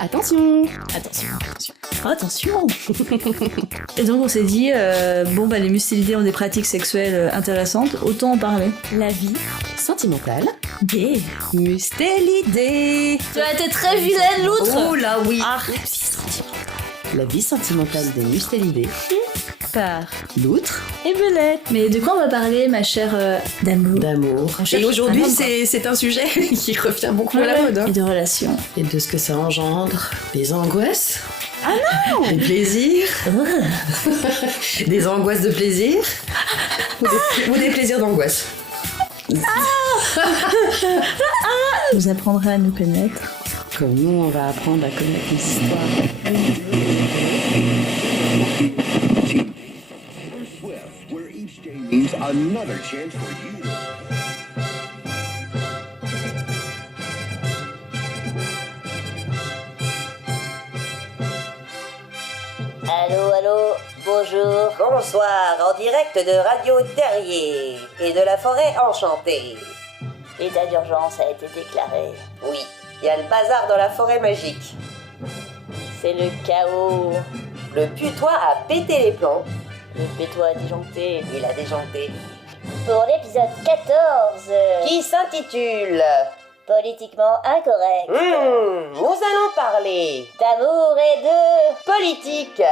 Attention. Et donc on s'est dit, les mustélidés ont des pratiques sexuelles intéressantes, autant en parler. La vie sentimentale Des mustélidés. Tu as été très vilaine, l'outre. Oh là oui. La vie sentimentale des mustélidés. par L'outre et Belette. Mais de quoi on va parler, ma chère d'amour? D'amour. Et aujourd'hui, c'est un sujet qui revient beaucoup à la mode. Et de relations. Et de ce que ça engendre. Des angoisses. Ah non. Des plaisirs. Des angoisses de plaisir. Ou des plaisirs d'angoisse. Vous apprendrez à nous connaître. Comme nous, on va apprendre à connaître nos histoires. Where each day means another chance for you. Allô, bonjour. Bonsoir, en direct de Radio Terrier et de la forêt enchantée. L'état d'urgence a été déclaré. Oui, il y a le bazar dans la forêt magique. C'est le chaos. Le putois a pété les plombs. Le pétois a disjoncté. Il a déjanté. Pour l'épisode 14, Qui s'intitule Politiquement incorrect, Nous allons parler d'amour et de politique,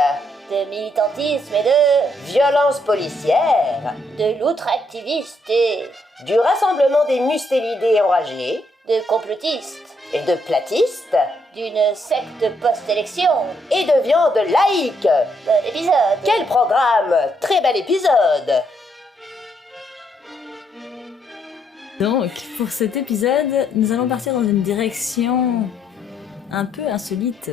militantisme et de violence policière, l'outre-activiste et du rassemblement des mustélidés enragés de complotistes, et de platistes, d'une secte post-élection. et de viande laïque. Bon épisode. Quel programme! Très bel épisode! Donc, pour cet épisode, nous allons partir dans une direction un peu insolite.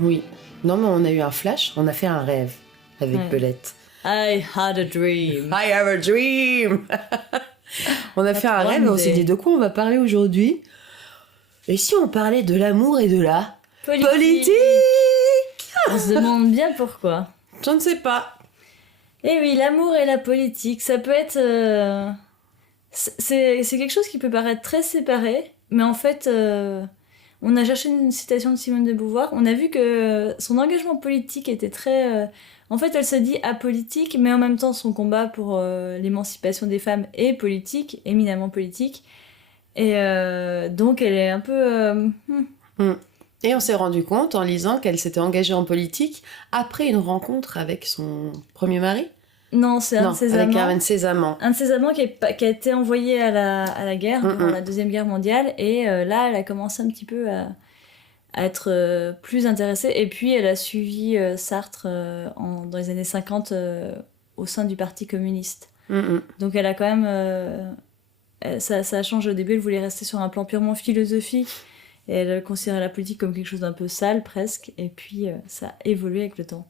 Oui. Non, mais on a eu un flash, on a fait un rêve avec Ouais. Belette. I had a dream. I have a dream. On a fait un rêve et on s'est dit de quoi on va parler aujourd'hui. Et si on parlait de l'amour et de la politique? On se demande bien pourquoi. Je ne sais pas. Eh oui, l'amour et la politique, ça peut être... C'est quelque chose qui peut paraître très séparé, mais en fait, on a cherché une citation de Simone de Beauvoir, on a vu que son engagement politique était très... en fait, elle se dit apolitique, mais en même temps, son combat pour l'émancipation des femmes est politique, éminemment politique. Et donc, elle est un peu... Et on s'est rendu compte en lisant qu'elle s'était engagée en politique après une rencontre avec son premier mari. Non, c'est un de ses avec amants. un de ses amants. Un de ses amants qui a été envoyé à la guerre, durant la Deuxième Guerre mondiale, et là, elle a commencé un petit peu à être plus intéressée, et puis elle a suivi Sartre dans les années 50 au sein du Parti communiste. Donc elle a quand même... ça a changé au début, elle voulait rester sur un plan purement philosophique, et elle considérait la politique comme quelque chose d'un peu sale, presque, et puis ça a évolué avec le temps.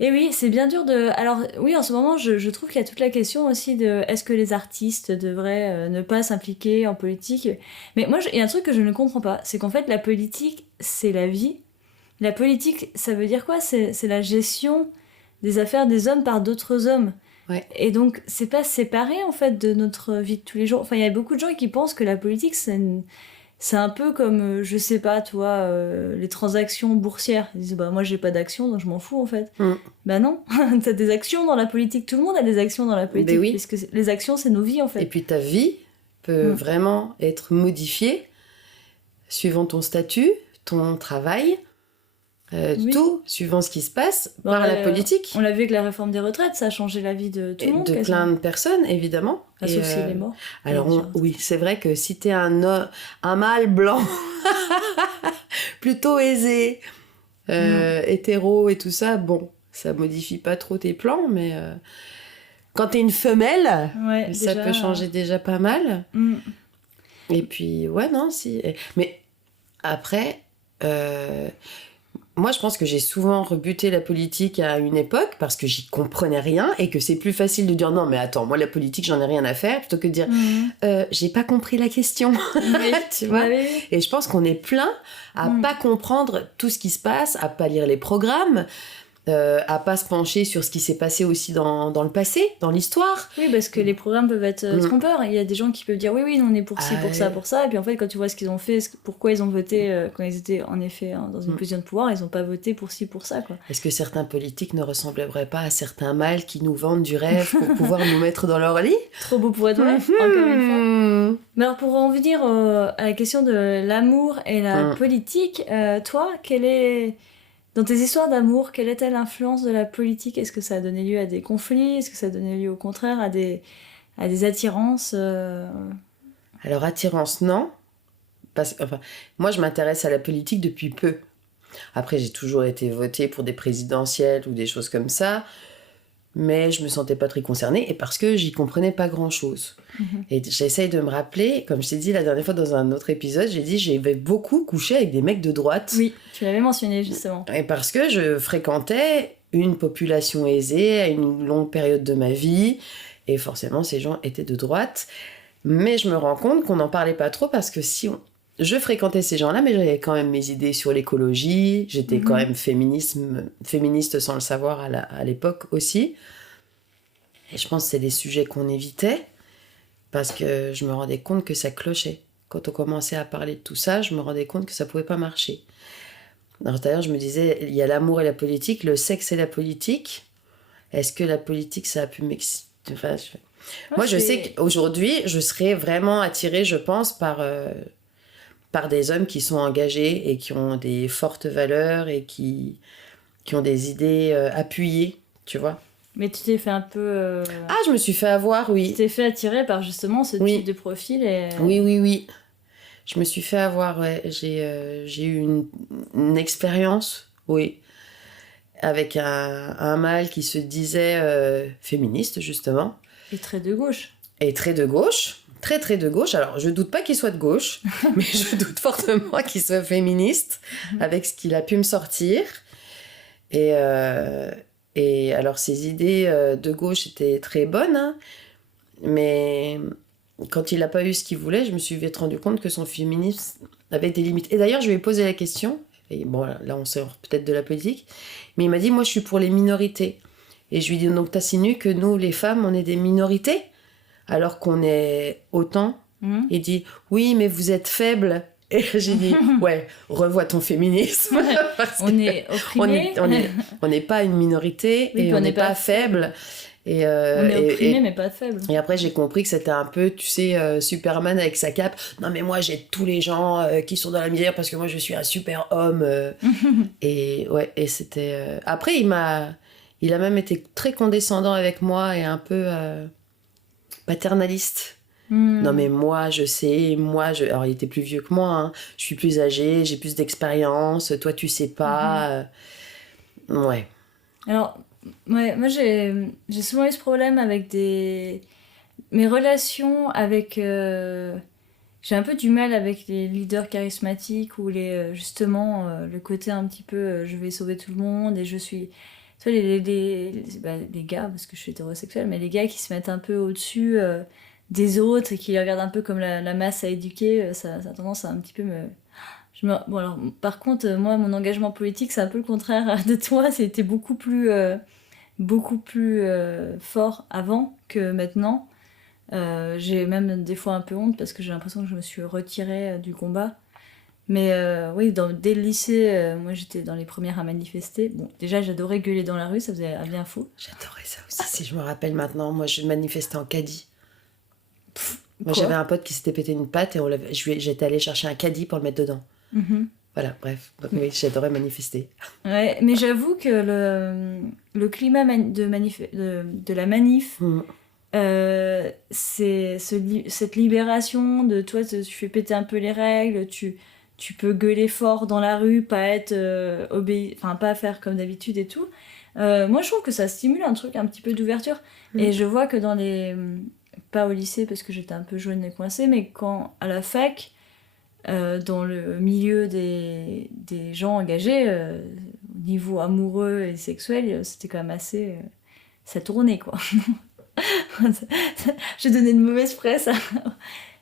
Et oui, c'est bien dur de... Alors oui, en ce moment, je trouve qu'il y a toute la question aussi de est-ce que les artistes devraient ne pas s'impliquer en politique. Mais moi, il y a un truc que je ne comprends pas, c'est qu'en fait, la politique, c'est la vie. La politique, ça veut dire quoi ? C'est la gestion des affaires des hommes par d'autres hommes. Ouais. Et donc, c'est pas séparé, en fait, de notre vie de tous les jours. Enfin, il y a beaucoup de gens qui pensent que la politique, c'est un peu comme, je sais pas, toi, les transactions boursières. Ils disent, moi j'ai pas d'action, donc je m'en fous en fait. Bah non, t'as des actions dans la politique, tout le monde a des actions dans la politique. Oui. Parce que les actions, c'est nos vies en fait. Et puis ta vie peut vraiment être modifiée suivant ton statut, ton travail, tout, suivant ce qui se passe par la politique. On l'a vu avec la réforme des retraites, ça a changé la vie de tout le monde. De quasiment. plein de personnes, évidemment. Sauf s'il est mort. Alors, oui, c'est vrai que si t'es un mâle blanc, plutôt aisé, hétéro et tout ça, bon, ça modifie pas trop tes plans, mais quand t'es une femelle, ça peut changer déjà pas mal. Et puis, ouais, non, si. Mais après, moi, je pense que j'ai souvent rebuté la politique à une époque parce que j'y comprenais rien et que c'est plus facile de dire non, mais attends, moi, la politique, j'en ai rien à faire, plutôt que de dire j'ai pas compris la question. Oui, tu vois. Et je pense qu'on est plein à pas comprendre tout ce qui se passe, à pas lire les programmes. à pas se pencher sur ce qui s'est passé aussi dans le passé, dans l'histoire. Oui, parce que les programmes peuvent être trompeurs. Il y a des gens qui peuvent dire oui, on est pour ci, pour ça. Et puis en fait, quand tu vois ce qu'ils ont fait, pourquoi ils ont voté quand ils étaient en effet dans une position de pouvoir, ils n'ont pas voté pour ci, pour ça, quoi. Est-ce que certains politiques ne ressembleraient pas à certains mâles qui nous vendent du rêve pour pouvoir nous mettre dans leur lit ? Trop beau pour être vrai, encore une fois. Mais alors, pour en venir à la question de l'amour et la politique, toi, dans tes histoires d'amour, quelle était l'influence de la politique ? Est-ce que ça a donné lieu à des conflits ? Est-ce que ça a donné lieu au contraire à des attirances Alors, attirance, non. Moi, je m'intéresse à la politique depuis peu. Après, j'ai toujours été votée pour des présidentielles ou des choses comme ça, mais je me sentais pas très concernée, et parce que j'y comprenais pas grand-chose. Et j'essaye de me rappeler, comme je t'ai dit la dernière fois dans un autre épisode, j'ai dit j'avais beaucoup couché avec des mecs de droite. Oui, tu l'avais mentionné justement. Et parce que je fréquentais une population aisée à une longue période de ma vie, et forcément ces gens étaient de droite. Mais je me rends compte qu'on n'en parlait pas trop, parce que je fréquentais ces gens-là, mais j'avais quand même mes idées sur l'écologie, j'étais quand même féministe sans le savoir à l'époque aussi. Et je pense que c'est des sujets qu'on évitait, parce que je me rendais compte que ça clochait. Quand on commençait à parler de tout ça, je me rendais compte que ça pouvait pas marcher. Alors d'ailleurs, je me disais, il y a l'amour et la politique, le sexe et la politique. Est-ce que la politique, ça a pu m'exciter ? Moi, je sais qu'aujourd'hui, je serais vraiment attirée, je pense, par des hommes qui sont engagés et qui ont des fortes valeurs et qui ont des idées appuyées, tu vois. Mais tu t'es fait un peu... Ah, je me suis fait avoir, oui. Tu t'es fait attirer par justement ce type de profil et... Oui. Je me suis fait avoir, ouais. J'ai eu une expérience, oui, avec un mâle qui se disait féministe, justement. Et très de gauche. Et très de gauche. Très de gauche. Alors, je doute pas qu'il soit de gauche, mais je doute fortement qu'il soit féministe, avec ce qu'il a pu me sortir. Et alors, ses idées de gauche étaient très bonnes, hein, mais quand il n'a pas eu ce qu'il voulait, je me suis vite rendu compte que son féminisme avait des limites. Et d'ailleurs, je lui ai posé la question, et bon, là, on sort peut-être de la politique, mais il m'a dit, moi, je suis pour les minorités. Et je lui ai dit, donc, t'insinues que nous, les femmes, on est des minorités, alors qu'on est autant. Il dit, oui, mais vous êtes faibles. Et j'ai dit, ouais, revois ton féminisme. On est opprimés. On n'est pas une minorité, et on n'est pas faible. On est opprimés, mais pas faible. Et après, j'ai compris que c'était un peu, tu sais, Superman avec sa cape. Non, mais moi, j'aide tous les gens qui sont dans la misère parce que moi, je suis un super homme. Et ouais, et c'était... Après, il a même été très condescendant avec moi et un peu paternaliste. Non, mais moi, je sais, alors, il était plus vieux que moi, hein. Je suis plus âgée, j'ai plus d'expérience, toi, tu sais pas. Ouais. Alors, ouais, moi, j'ai souvent eu ce problème avec mes relations avec... J'ai un peu du mal avec les leaders charismatiques ou justement, le côté un petit peu je vais sauver tout le monde et je suis... Tu vois, les gars, parce que je suis hétérosexuelle, mais les gars qui se mettent un peu au-dessus... des autres et qui les regardent un peu comme la masse à éduquer, ça a tendance à un petit peu Bon, alors, par contre, moi, mon engagement politique, c'est un peu le contraire de toi. C'était beaucoup plus fort avant que maintenant. J'ai même des fois un peu honte parce que j'ai l'impression que je me suis retirée du combat. Mais oui, dès le lycée, moi, j'étais dans les premières à manifester. Bon, déjà, j'adorais gueuler dans la rue, ça faisait un bien fou. J'adorais ça aussi, si je me rappelle maintenant. Moi, je manifestais en caddie. Moi, j'avais un pote qui s'était pété une patte et j'étais allée chercher un caddie pour le mettre dedans. Voilà, bref. Donc, oui, j'adorais manifester. Ouais, mais j'avoue que le climat de la manif, c'est cette libération de toi, tu fais péter un peu les règles, tu peux gueuler fort dans la rue, pas être pas faire comme d'habitude et tout. Moi, je trouve que ça stimule un truc un petit peu d'ouverture. Et je vois que dans pas au lycée parce que j'étais un peu jaune et coincée, mais à la fac, dans le milieu des gens engagés, au niveau amoureux et sexuel, c'était quand même assez... ça tournait, quoi. J'ai donné une mauvaise presse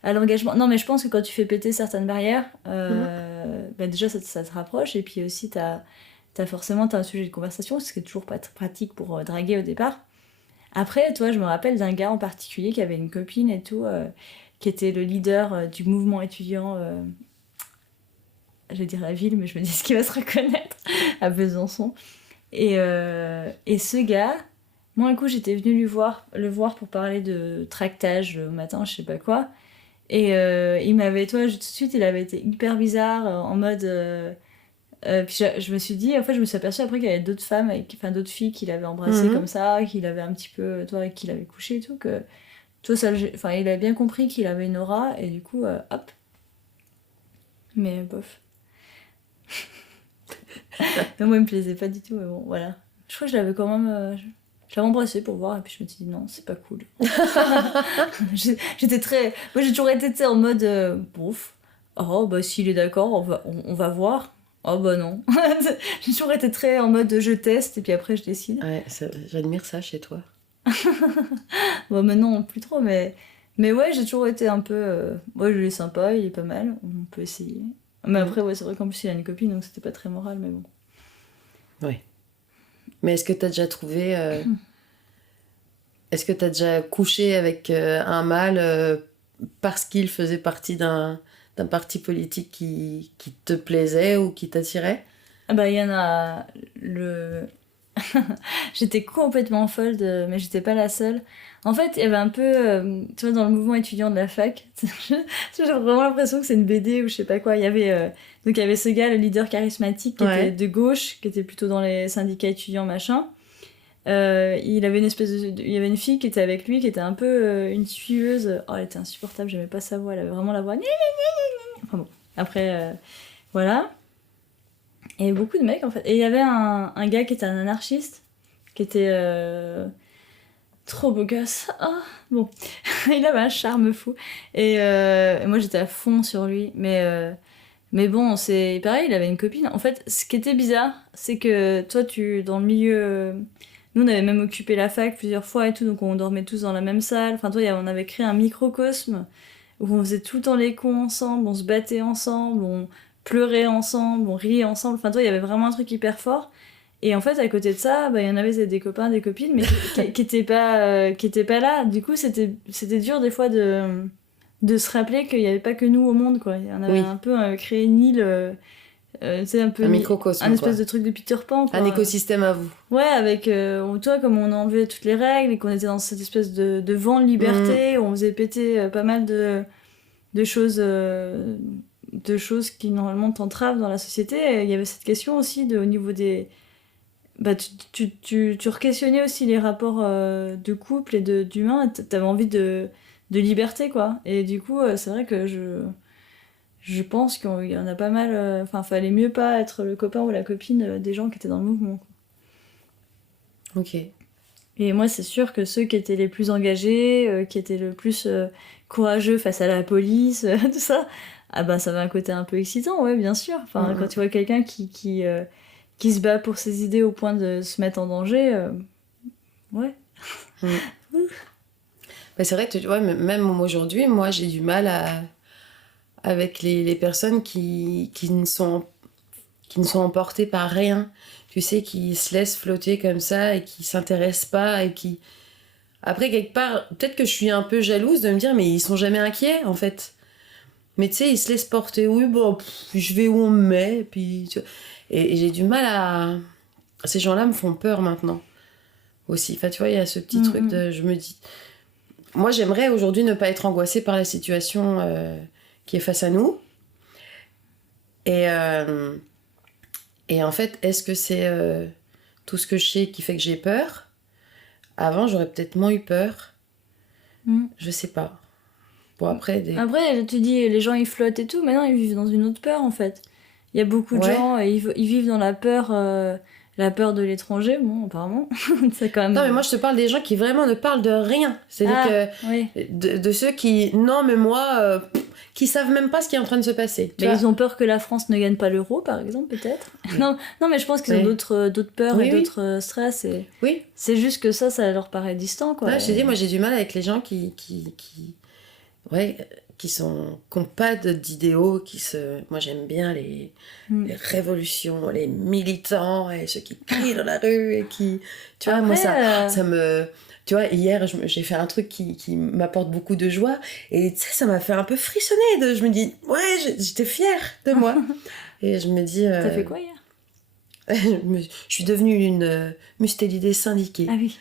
à l'engagement. Non, mais je pense que quand tu fais péter certaines barrières, déjà, ça te rapproche, et puis aussi, t'as t'as un sujet de conversation, ce qui est toujours pas pratique pour draguer au départ. Après, toi, je me rappelle d'un gars en particulier qui avait une copine et tout, qui était le leader du mouvement étudiant, je vais dire la ville, mais je me dis ce qu'il va se reconnaître, à Besançon. Et ce gars, moi, un coup, j'étais venue le voir pour parler de tractage le matin, je sais pas quoi. Et il m'avait, tout de suite, il avait été hyper bizarre, en mode... puis je me suis dit, en fait, je me suis aperçue après qu'il y avait d'autres femmes, d'autres filles qu'il avait embrassées comme ça, qu'il avait un petit peu, avec qui il avait couché et tout, que... il avait bien compris qu'il avait une aura, et du coup, hop. Mais bof. Moi, il me plaisait pas du tout, mais bon, voilà. Je crois que je l'avais quand même... Je l'avais embrassé pour voir, et puis je me suis dit non, c'est pas cool. J'étais très... Moi, j'ai toujours été en mode bouf. Oh, bah s'il est d'accord, on va voir. Oh, bah non. J'ai toujours été très en mode je teste, et puis après je décide. Ouais, j'admire ça chez toi. Bon, maintenant, plus trop, mais ouais, j'ai toujours été un peu... Moi, il est sympa, il est pas mal, on peut essayer. Mais après, ouais, c'est vrai qu'en plus, il a une copine, donc c'était pas très moral, mais bon. Oui. Mais est-ce que t'as déjà trouvé... Est-ce que t'as déjà couché avec un mâle parce qu'il faisait partie d'un parti politique qui te plaisait ou qui t'attirait? Ah bah, il y en a... J'étais complètement folle, mais j'étais pas la seule. En fait, il y avait un peu... tu vois, dans le mouvement étudiant de la fac, j'ai vraiment l'impression que c'est une BD ou je sais pas quoi. Il y avait ce gars, le leader charismatique, qui était de gauche, qui était plutôt dans les syndicats étudiants, machin. Il avait il y avait une fille qui était avec lui, qui était un peu une suiveuse. Oh, elle était insupportable, j'aimais pas sa voix, elle avait vraiment la voix... Enfin bon, après, voilà. Et beaucoup de mecs, en fait. Et il y avait un gars qui était un anarchiste, qui était trop beau gosse. Oh, bon, il avait un charme fou. Et moi, j'étais à fond sur lui. Mais bon, c'est pareil, il avait une copine. En fait, ce qui était bizarre, c'est que toi, dans le milieu... nous, on avait même occupé la fac plusieurs fois et tout, donc on dormait tous dans la même salle. Enfin, toi, on avait créé un microcosme où on faisait tout le temps les cons ensemble, on se battait ensemble, on pleurait ensemble, on riait ensemble. Enfin, toi, il y avait vraiment un truc hyper fort. Et en fait, à côté de ça, bah, il y en avait des copains, des copines, mais qui étaient pas là. Du coup, c'était dur des fois de se rappeler qu'il n'y avait pas que nous au monde, quoi. On avait un peu créé une île... c'est un peu un microcosme, un espèce de truc de Peter Pan, quoi. Un écosystème à vous. Ouais, avec toi, comme on enlevait toutes les règles et qu'on était dans cette espèce de vent de liberté, où on faisait péter pas mal de choses qui normalement t'entravent dans la société. Et il y avait cette question aussi au niveau des... Bah, tu re-questionnais aussi les rapports de couple et d'humain, t'avais envie de liberté, quoi. Et du coup, c'est vrai que je pense qu'il y en a pas mal... Enfin, fallait mieux pas être le copain ou la copine des gens qui étaient dans le mouvement, quoi. Ok. Et moi, c'est sûr que ceux qui étaient les plus engagés, qui étaient le plus courageux face à la police, tout ça, ah bah, ça avait un côté un peu excitant, ouais, bien sûr. Enfin, quand tu vois quelqu'un qui se bat pour ses idées au point de se mettre en danger, ouais. Bah, c'est vrai que tu vois, même aujourd'hui, moi, j'ai du mal avec les personnes qui ne sont emportées par rien. Tu sais, qui se laissent flotter comme ça et qui s'intéressent pas et qui... Après, quelque part, peut-être que je suis un peu jalouse de me dire, mais ils sont jamais inquiets, en fait. Mais tu sais, ils se laissent porter. Oui, bon, je vais où on me met. Puis, et j'ai du mal à... Ces gens-là me font peur maintenant, aussi. Enfin, tu vois, il y a ce petit truc de... Je me dis... Moi, j'aimerais aujourd'hui ne pas être angoissée par la situation qui est face à nous. Et en fait, est-ce que c'est tout ce que je sais qui fait que j'ai peur? Avant, j'aurais peut-être moins eu peur. Je sais pas. Bon, après, tu dis, les gens, ils flottent et tout, mais non, ils vivent dans une autre peur, en fait. Il y a beaucoup de gens, ils vivent dans la peur de l'étranger, bon, apparemment. C'est quand même... Non, mais moi, je te parle des gens qui vraiment ne parlent de rien. C'est-à-dire de ceux qui... Non, mais moi... qui savent même pas ce qui est en train de se passer. Mais ils ont peur que la France ne gagne pas l'euro, par exemple, peut-être. Non, mais je pense qu'ils ont d'autres peurs et d'autres stress. Et... Oui. C'est juste que ça leur paraît distant, quoi. Ouais, je te dis, moi, j'ai du mal avec les gens qui n'ont pas d'idéaux, moi j'aime bien les révolutions, les militants et ceux qui crient dans la rue et qui, tu vois, moi ça me, tu vois, hier j'ai fait un truc qui m'apporte beaucoup de joie et ça m'a fait un peu frissonner, je me dis ouais, j'étais fière de moi et je me dis t'as fait quoi hier? Je suis devenue une mustélidée syndiquée. Ah oui.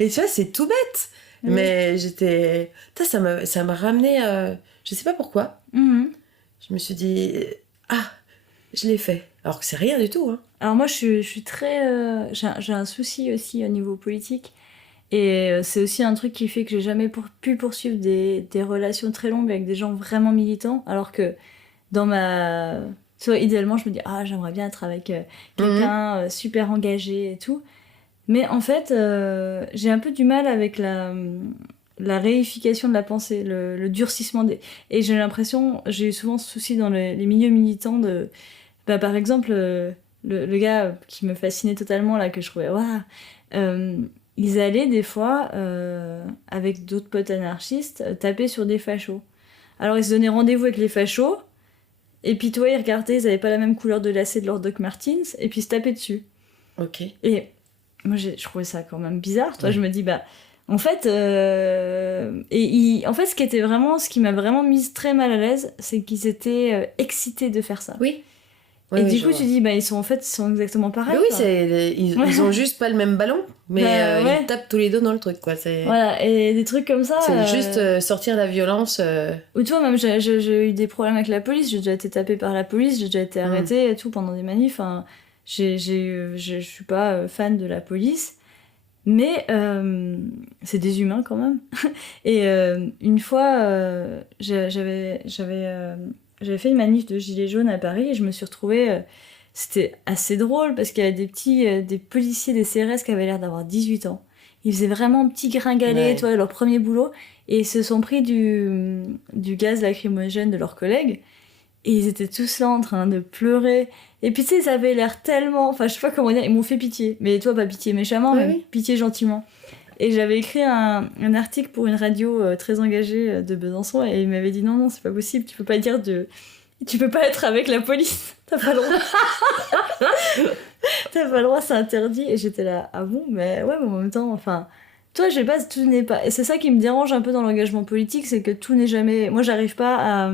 Et tu vois, c'est tout bête. Oui. Mais j'étais... Ça m'a ramené... Je sais pas pourquoi. Je me suis dit... Ah, je l'ai fait. Alors que c'est rien du tout. Hein. Alors moi, je suis très... j'ai un souci aussi au niveau politique. Et c'est aussi un truc qui fait que j'ai jamais pu poursuivre des relations très longues avec des gens vraiment militants. Alors que dans ma... Tu vois, idéalement, je me dis, j'aimerais bien être avec quelqu'un super engagé et tout. Mais en fait, j'ai un peu du mal avec la réification de la pensée, le durcissement des... Et j'ai l'impression, j'ai eu souvent ce souci dans les milieux militants de... Bah, par exemple, le gars qui me fascinait totalement, là, que je trouvais, ils allaient des fois, avec d'autres potes anarchistes, taper sur des fachos. Alors, ils se donnaient rendez-vous avec les fachos, et puis toi, ils regardaient, ils avaient pas la même couleur de lacet de leur Doc Martens, et puis ils se tapaient dessus. Ok. Et moi, je trouvais ça quand même bizarre. Toi, je me dis, en fait, en fait, ce qui m'a vraiment mise très mal à l'aise, c'est qu'ils étaient excités de faire ça. Oui. Et du coup, tu dis, ils sont exactement pareils. Mais oui, ils ont juste pas le même ballon, mais ils tapent tous les deux dans le truc, quoi. Voilà, et des trucs comme ça. C'est juste sortir la violence. Ou tu vois, même j'ai eu des problèmes avec la police, j'ai déjà été tapée par la police, j'ai déjà été arrêtée et tout pendant des manifs. Enfin, je suis pas fan de la police, mais c'est des humains quand même. Et une fois, j'avais fait une manif de gilets jaunes à Paris et je me suis retrouvée... c'était assez drôle parce qu'il y avait des policiers, des CRS qui avaient l'air d'avoir 18 ans. Ils faisaient vraiment petit gringalet, toi, leur premier boulot. Et ils se sont pris du gaz lacrymogène de leurs collègues. Et ils étaient tous là en train de pleurer. Et puis tu sais, ils avaient l'air tellement... Enfin, je sais pas comment dire, ils m'ont fait pitié. Mais toi, pas pitié méchamment, mais pitié gentiment. Et j'avais écrit un article pour une radio très engagée de Besançon et il m'avait dit non, c'est pas possible, tu peux pas être avec la police, t'as pas le droit. T'as pas le droit, c'est interdit. Et j'étais là, ah bon, mais ouais, mais en même temps, enfin, toi, je sais pas, tout n'est pas... Et c'est ça qui me dérange un peu dans l'engagement politique, c'est que tout n'est jamais... Moi, j'arrive pas à...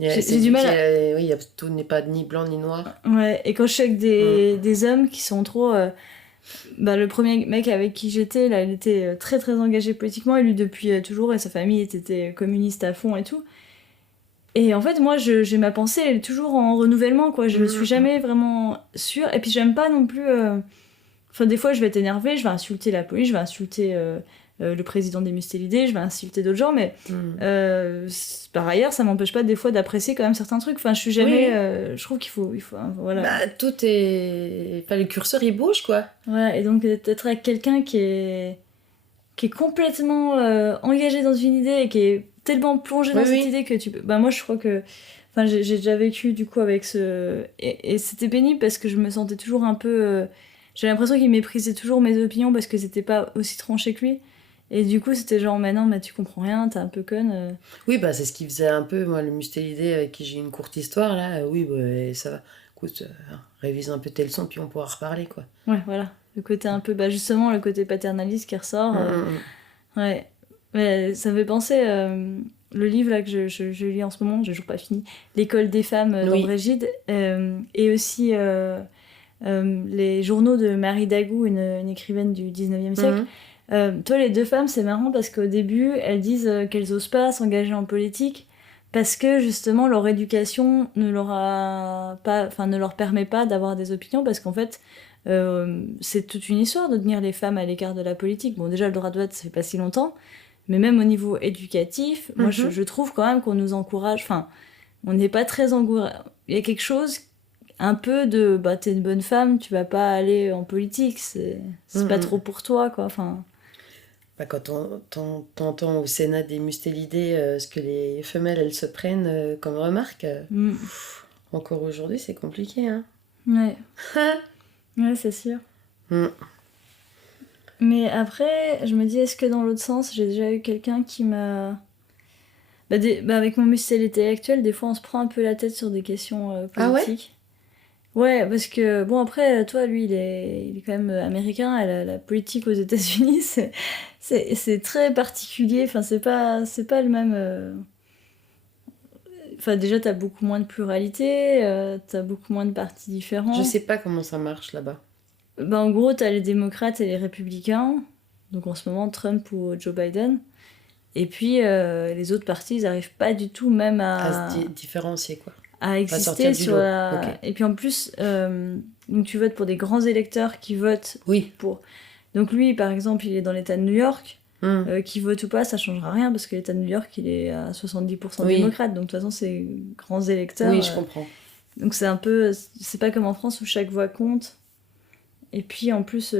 J'ai du mal à... Oui, tout n'est pas ni blanc ni noir. Ouais, et quand je suis avec des hommes qui sont trop... le premier mec avec qui j'étais, là, il était très très engagé politiquement, et lui depuis toujours, et sa famille était communiste à fond et tout. Et en fait, moi, j'ai ma pensée, elle est toujours en renouvellement, quoi. Je suis jamais vraiment sûre. Et puis, j'aime pas non plus... Enfin, des fois, je vais être énervée, je vais insulter la police, je vais insulter le président des Mustélidés, je vais insulter d'autres gens, mais par ailleurs, ça m'empêche pas des fois d'apprécier quand même certains trucs. Enfin, je suis jamais... je trouve qu'il faut voilà. Tout est... Enfin, le curseur, il bouge, quoi. Ouais, et donc, d'être avec quelqu'un qui est complètement engagé dans une idée et qui est tellement plongé dans cette idée que tu peux... moi, je crois que... Enfin, j'ai déjà vécu, du coup, avec ce... Et c'était pénible parce que je me sentais toujours un peu... J'ai l'impression qu'il méprisait toujours mes opinions parce que c'était pas aussi tranché que lui. Et du coup, c'était genre, mais non, mais tu comprends rien, t'es un peu conne. Oui, c'est ce qui faisait un peu, moi, le Mustélidé avec qui j'ai une courte histoire, là. Oui, ça va. Écoute, révise un peu tes leçons, puis on pourra reparler, quoi. Ouais, voilà. Le côté un peu... justement, le côté paternaliste qui ressort. Ouais. Mais ça me fait penser... le livre là, que je lis en ce moment, j'ai toujours pas fini, L'école des femmes d'André Gide, et aussi les journaux de Marie Dagout, une écrivaine du 19e siècle. Toi, les deux femmes, c'est marrant parce qu'au début, elles disent qu'elles osent pas s'engager en politique parce que justement leur éducation ne leur permet pas d'avoir des opinions, parce qu'en fait c'est toute une histoire de tenir les femmes à l'écart de la politique. Bon, déjà le droit de vote, ça fait pas si longtemps, mais même au niveau éducatif, moi je trouve quand même qu'on nous encourage, enfin on n'est pas très encouragé. Il y a quelque chose un peu de t'es une bonne femme, tu vas pas aller en politique, c'est pas trop pour toi, quoi. Enfin, quand on t'entend au Sénat des Mustélidés ce que les femelles elles se prennent comme remarque, encore aujourd'hui c'est compliqué, hein. Ouais. Ouais, c'est sûr. Mais après, je me dis, est-ce que dans l'autre sens, j'ai déjà eu quelqu'un qui m'a... Avec mon musicalité actuelle, des fois on se prend un peu la tête sur des questions politiques. Ouais, parce que, bon, après, toi, lui, il est quand même américain, et la politique aux États-Unis, c'est très particulier, enfin, c'est pas le même... Enfin, déjà, t'as beaucoup moins de pluralité, t'as beaucoup moins de partis différents. Je sais pas comment ça marche là-bas. En gros, t'as les démocrates et les républicains, donc en ce moment, Trump ou Joe Biden. Et puis, les autres partis, ils n'arrivent pas du tout même à se différencier, quoi. À exister sur la... Okay. Et puis en plus, donc tu votes pour des grands électeurs qui votent pour... Donc lui, par exemple, il est dans l'État de New York, qui vote ou pas, ça changera rien, parce que l'État de New York, il est à 70% démocrate, donc de toute façon, c'est grands électeurs. Oui, je comprends. Donc c'est un peu... C'est pas comme en France où chaque voix compte. Et puis en plus,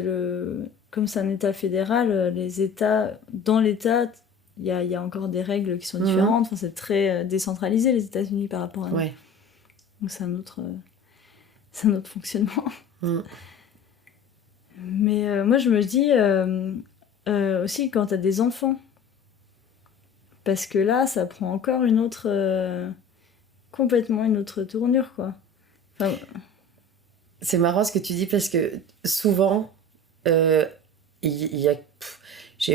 comme c'est un État fédéral, les États... Dans l'État... Il y a encore des règles qui sont différentes. Enfin, c'est très décentralisé, les États-Unis, par rapport à nous. Ouais. Donc c'est un autre fonctionnement. Mais moi, je me dis aussi quand t'as des enfants, parce que là, ça prend encore complètement une autre tournure, quoi. Enfin... C'est marrant ce que tu dis, parce que souvent, j'ai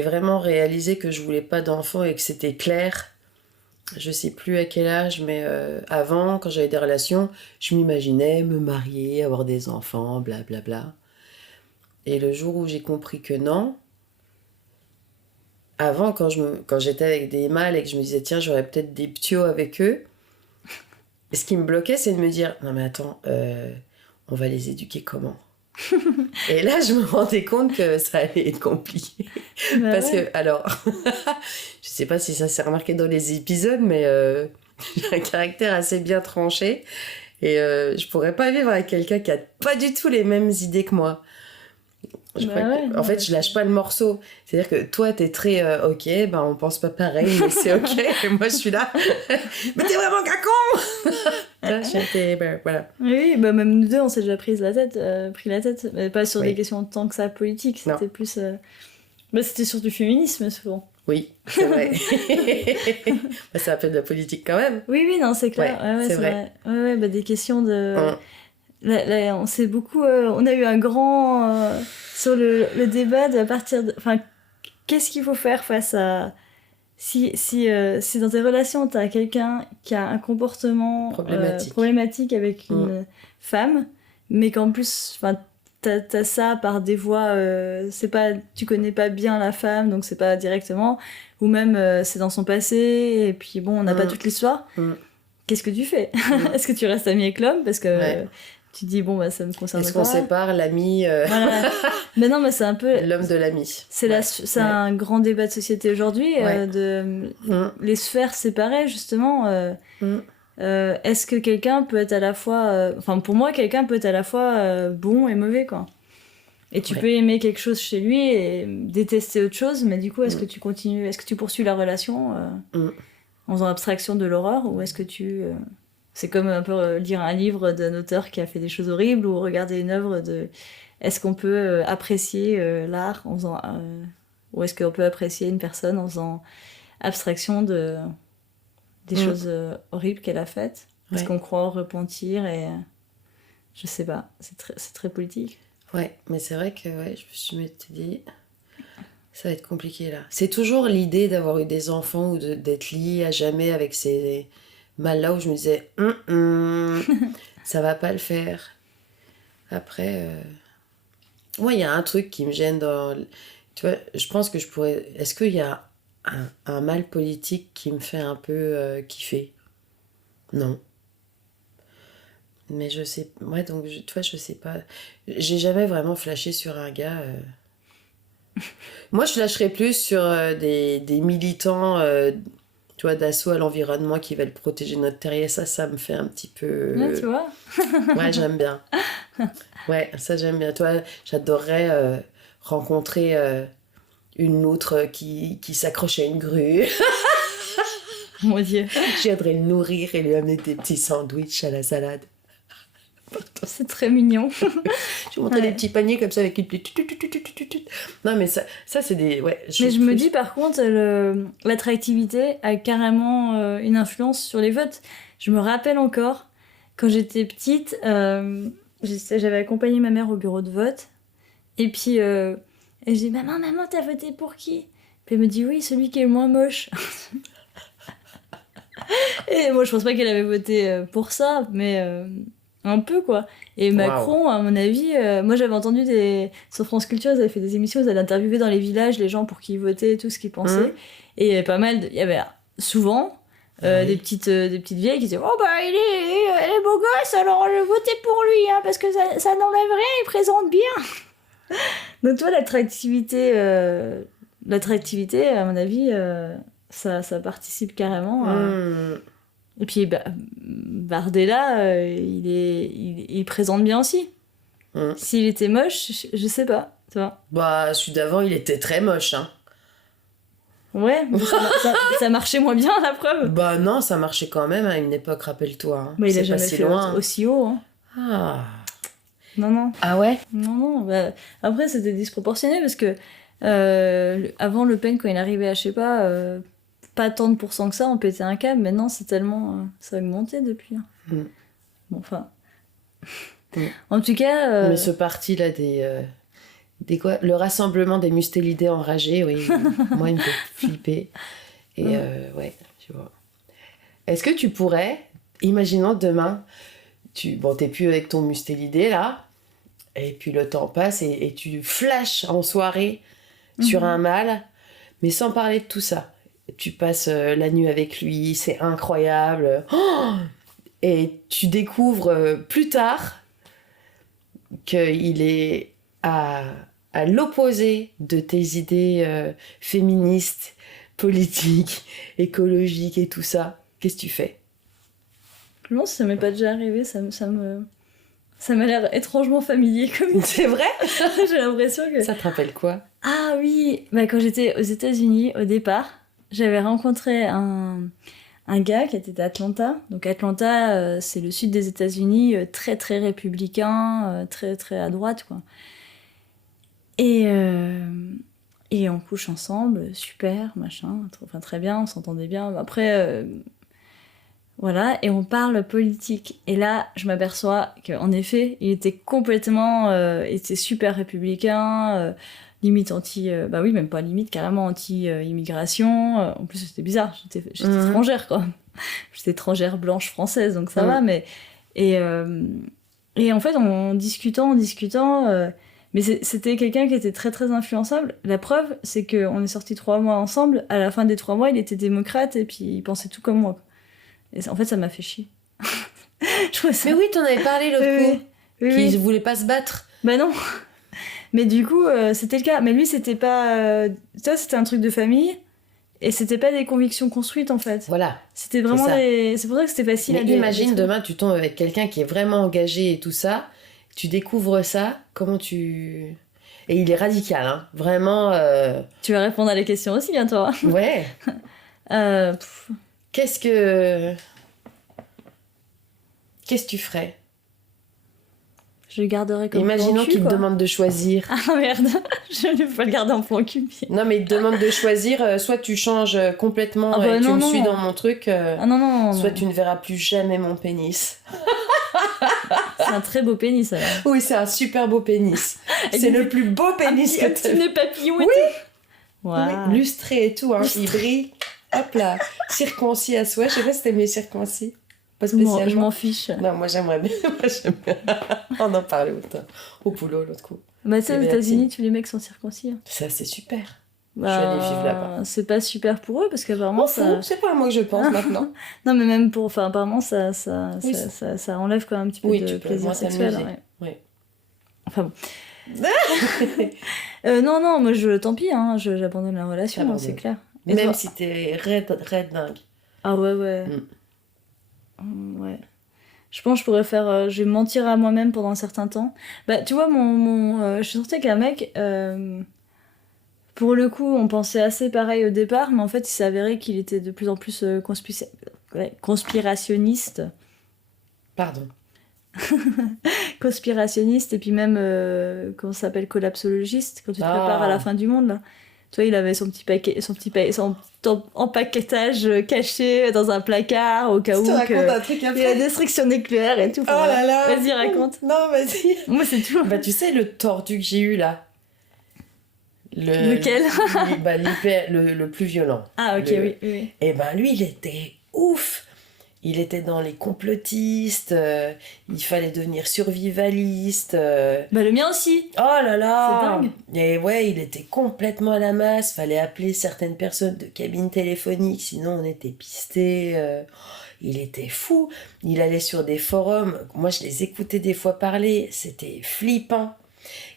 vraiment réalisé que je voulais pas d'enfants et que c'était clair. Je sais plus à quel âge, mais avant, quand j'avais des relations, je m'imaginais me marier, avoir des enfants, blablabla. Et le jour où j'ai compris que non, avant, quand j'étais avec des mâles et que je me disais, tiens, j'aurais peut-être des ptios avec eux, ce qui me bloquait, c'est de me dire, non mais attends, on va les éduquer comment ? Et là, je me rendais compte que ça allait être compliqué. Parce que, alors, je sais pas si ça s'est remarqué dans les épisodes, mais j'ai un caractère assez bien tranché. Et je pourrais pas vivre avec quelqu'un qui a pas du tout les mêmes idées que moi. En fait, je lâche pas le morceau. C'est-à-dire que toi, t'es très ok, on pense pas pareil, mais c'est ok. Et moi, je suis là, mais t'es vraiment qu'un con. Là, voilà. Oui, même nous deux, on s'est déjà pris la tête, mais pas sur des questions tant que ça politique. C'était plus. C'était sur du féminisme, souvent. Oui, c'est vrai. C'est un peu de la politique quand même. Oui, non, c'est clair. Ouais, c'est vrai. Ouais, des questions de. Là, on s'est beaucoup. On a eu un grand. Sur le débat de partir de. Enfin, qu'est-ce qu'il faut faire face à. Si dans tes relations, t'as quelqu'un qui a un comportement problématique avec une femme, mais qu'en plus, t'as ça par des voies, c'est pas, tu connais pas bien la femme, donc c'est pas directement, ou même c'est dans son passé, et puis bon, on n'a pas toute l'histoire. Qu'est-ce que tu fais ? Est-ce que tu restes amie avec l'homme ? Parce que tu dis, ça me concerne pas. Est-ce qu'on sépare l'ami Voilà. Mais non, mais c'est un peu... L'homme de l'ami. C'est un grand débat de société aujourd'hui, les sphères séparées, justement. Est-ce que quelqu'un peut être à la fois... pour moi, quelqu'un peut être à la fois bon et mauvais, quoi. Et tu peux aimer quelque chose chez lui et détester autre chose, mais du coup, est-ce que tu continues... Est-ce que tu poursuis la relation en faisant abstraction de l'horreur, ou est-ce que tu... C'est comme un peu lire un livre d'un auteur qui a fait des choses horribles, ou regarder une œuvre de... Est-ce qu'on peut apprécier l'art en faisant... ou est-ce qu'on peut apprécier une personne en faisant abstraction des choses horribles qu'elle a faites ? Est-ce qu'on croit au repentir et... je sais pas, c'est très politique. Ouais, mais c'est vrai que je me suis dit... Ça va être compliqué, là. C'est toujours l'idée d'avoir eu des enfants ou d'être lié à jamais avec ces... mal-là où je me disais ça va pas le faire. Après il y a un truc qui me gêne dans, tu vois, je pense que je pourrais, est-ce qu'il y a un mal politique qui me fait un peu kiffer ? Non, mais je sais, donc tu vois, je sais pas, j'ai jamais vraiment flashé sur un gars. Moi je flasherais plus sur des militants tu vois, d'assaut à l'environnement qui veulent protéger notre terrier. Ça me fait un petit peu... Ouais, tu vois. Ouais, j'aime bien. Ouais, ça, j'aime bien. Toi, j'adorerais rencontrer une loutre qui s'accroche à une grue. Mon Dieu. J'aimerais le nourrir et lui amener des petits sandwichs à la salade. C'est très mignon. Je montrais des petits paniers comme ça avec une petite... Non, mais ça c'est des... Ouais, mais je me dis, par contre, l'attractivité a carrément une influence sur les votes. Je me rappelle encore, quand j'étais petite, j'avais accompagné ma mère au bureau de vote. Et puis, et je dis, maman, t'as voté pour qui? Puis elle me dit, oui, celui qui est le moins moche. Et moi, je pense pas qu'elle avait voté pour ça, mais un peu, quoi. Et Macron, à mon avis, moi, j'avais entendu sur France Culture, ils avaient fait des émissions, ils allaient interviewer dans les villages les gens pour qui ils votaient, tout ce qu'ils pensaient. Et il y avait pas mal il y avait souvent des petites vieilles qui disaient, oh, bah, elle est beau gosse, alors je votais pour lui, hein, parce que ça n'enlève rien, il présente bien. Donc, toi, l'attractivité, à mon avis, ça participe carrément. Et puis Bardella, il présente bien aussi. S'il était moche, je sais pas, tu vois. Bah, celui d'avant, il était très moche, hein. Ouais, mais ça marchait moins bien, la preuve. Bah non, ça marchait quand même à une époque, rappelle-toi. Hein. Mais il a jamais fait aussi haut. Hein. Ah. Non. Ah ouais? Non. Bah, après, c'était disproportionné parce que avant Le Pen, quand il arrivait à, je sais pas tant de pourcents que ça, on pétait un câble. Maintenant, c'est tellement... ça a augmenté depuis. Bon, enfin... En tout cas... Mais ce parti-là des quoi? Le rassemblement des mustélidés enragés, oui. Moi, il me fait flipper. Et ouais, tu vois. Est-ce que tu pourrais, imaginons demain, t'es plus avec ton mustélidé, là, et puis le temps passe, et tu flashes en soirée sur un mâle, mais sans parler de tout ça. Tu passes la nuit avec lui, c'est incroyable. Oh, et tu découvres plus tard qu'il est à l'opposé de tes idées féministes, politiques, écologiques et tout ça. Qu'est-ce que tu fais? Non, ça m'est pas déjà arrivé, ça m'a l'air étrangement familier comme... C'est vrai? J'ai l'impression que... Ça te rappelle quoi? Ah oui, quand j'étais aux États-Unis, au départ, j'avais rencontré un gars qui était à Atlanta. Donc Atlanta, c'est le sud des États-Unis, très très républicain, très très à droite, quoi. Et on couche ensemble, super, machin, enfin très bien, on s'entendait bien. Après, voilà, et on parle politique. Et là, je m'aperçois qu'en effet, il était complètement, était super républicain, limite anti, bah oui, même pas limite, carrément anti-immigration. En plus, c'était bizarre, j'étais étrangère, quoi. J'étais étrangère blanche française, donc ça va, mais... Et en fait, en discutant, mais c'était quelqu'un qui était très très influençable. La preuve, c'est qu'on est sortis 3 mois ensemble. À la fin des 3 mois, il était démocrate et puis il pensait tout comme moi. Et en fait, ça m'a fait chier. Mais oui, t'en avais parlé l'autre coup. Qu'il voulait pas se battre. Bah non. Mais du coup, c'était le cas. Mais lui, c'était pas... ça, c'était un truc de famille. Et c'était pas des convictions construites, en fait. Voilà. C'était vraiment c'est pour ça que c'était facile. Mais imagine, demain, tu tombes avec quelqu'un qui est vraiment engagé et tout ça. Tu découvres ça, comment tu... Et il est radical, hein. Vraiment... Tu vas répondre à les questions aussi, hein, toi. Ouais. Qu'est-ce que tu ferais? Je le garderais comme Imaginons plan cul, qu'il te demande de choisir. Ah merde, je ne vais pas le garder en plan cul. Non, mais il te demande de choisir, soit tu changes complètement et tu me suis dans mon truc, soit tu ne verras plus jamais mon pénis. C'est un très beau pénis, alors. Oui, c'est un super beau pénis. C'est le plus beau pénis que tu as. Un petit papillon et tout. Wow. Oui, lustré et tout, hein. Il brille. Hop là, circoncis à souhait. Je sais pas si t'aimes les circoncis. Pas spécialement. Je m'en fiche. Non, moi j'aimerais bien. On en parlait au boulot l'autre coup. Bah ça, aux États-Unis, tous les mecs sont circoncis. Hein. Ça, c'est super. Je suis allée vivre là-bas. C'est pas super pour eux parce qu'apparemment c'est pas à moi que je pense maintenant. Non, mais même pour... Enfin, apparemment, ça enlève quand même un petit peu de plaisir sexuel. Ouais. Enfin bon. Non, moi, tant pis, hein, j'abandonne la relation, hein, c'est clair. Et même si t'es raide dingue. Ah ouais. Ouais. Je pense que je pourrais faire... je vais mentir à moi-même pendant un certain temps. Bah, tu vois, je suis sortie avec un mec... pour le coup, on pensait assez pareil au départ, mais en fait, il s'est avéré qu'il était de plus en plus conspirationniste. Pardon. conspirationniste et puis même, comment ça s'appelle, collapsologiste, quand tu te prépares à la fin du monde, là. Tu vois, il avait son petit empaquetage caché dans un placard au cas où il y a la destruction nucléaire et tout. Oh là là. Vas-y, raconte. Non, vas-y. Moi, c'est tout. Bah, tu sais, le tordu que j'ai eu là. Lequel? Le plus violent. Ah, ok, oui. Et ben lui, il était ouf. Il était dans les complotistes. Il fallait devenir survivaliste. Bah, le mien aussi. Oh là là. C'est dingue. Et ouais, il était complètement à la masse. Fallait appeler certaines personnes de cabine téléphonique, sinon on était pistés. Il était fou. Il allait sur des forums. Moi, je les écoutais des fois parler. C'était flippant.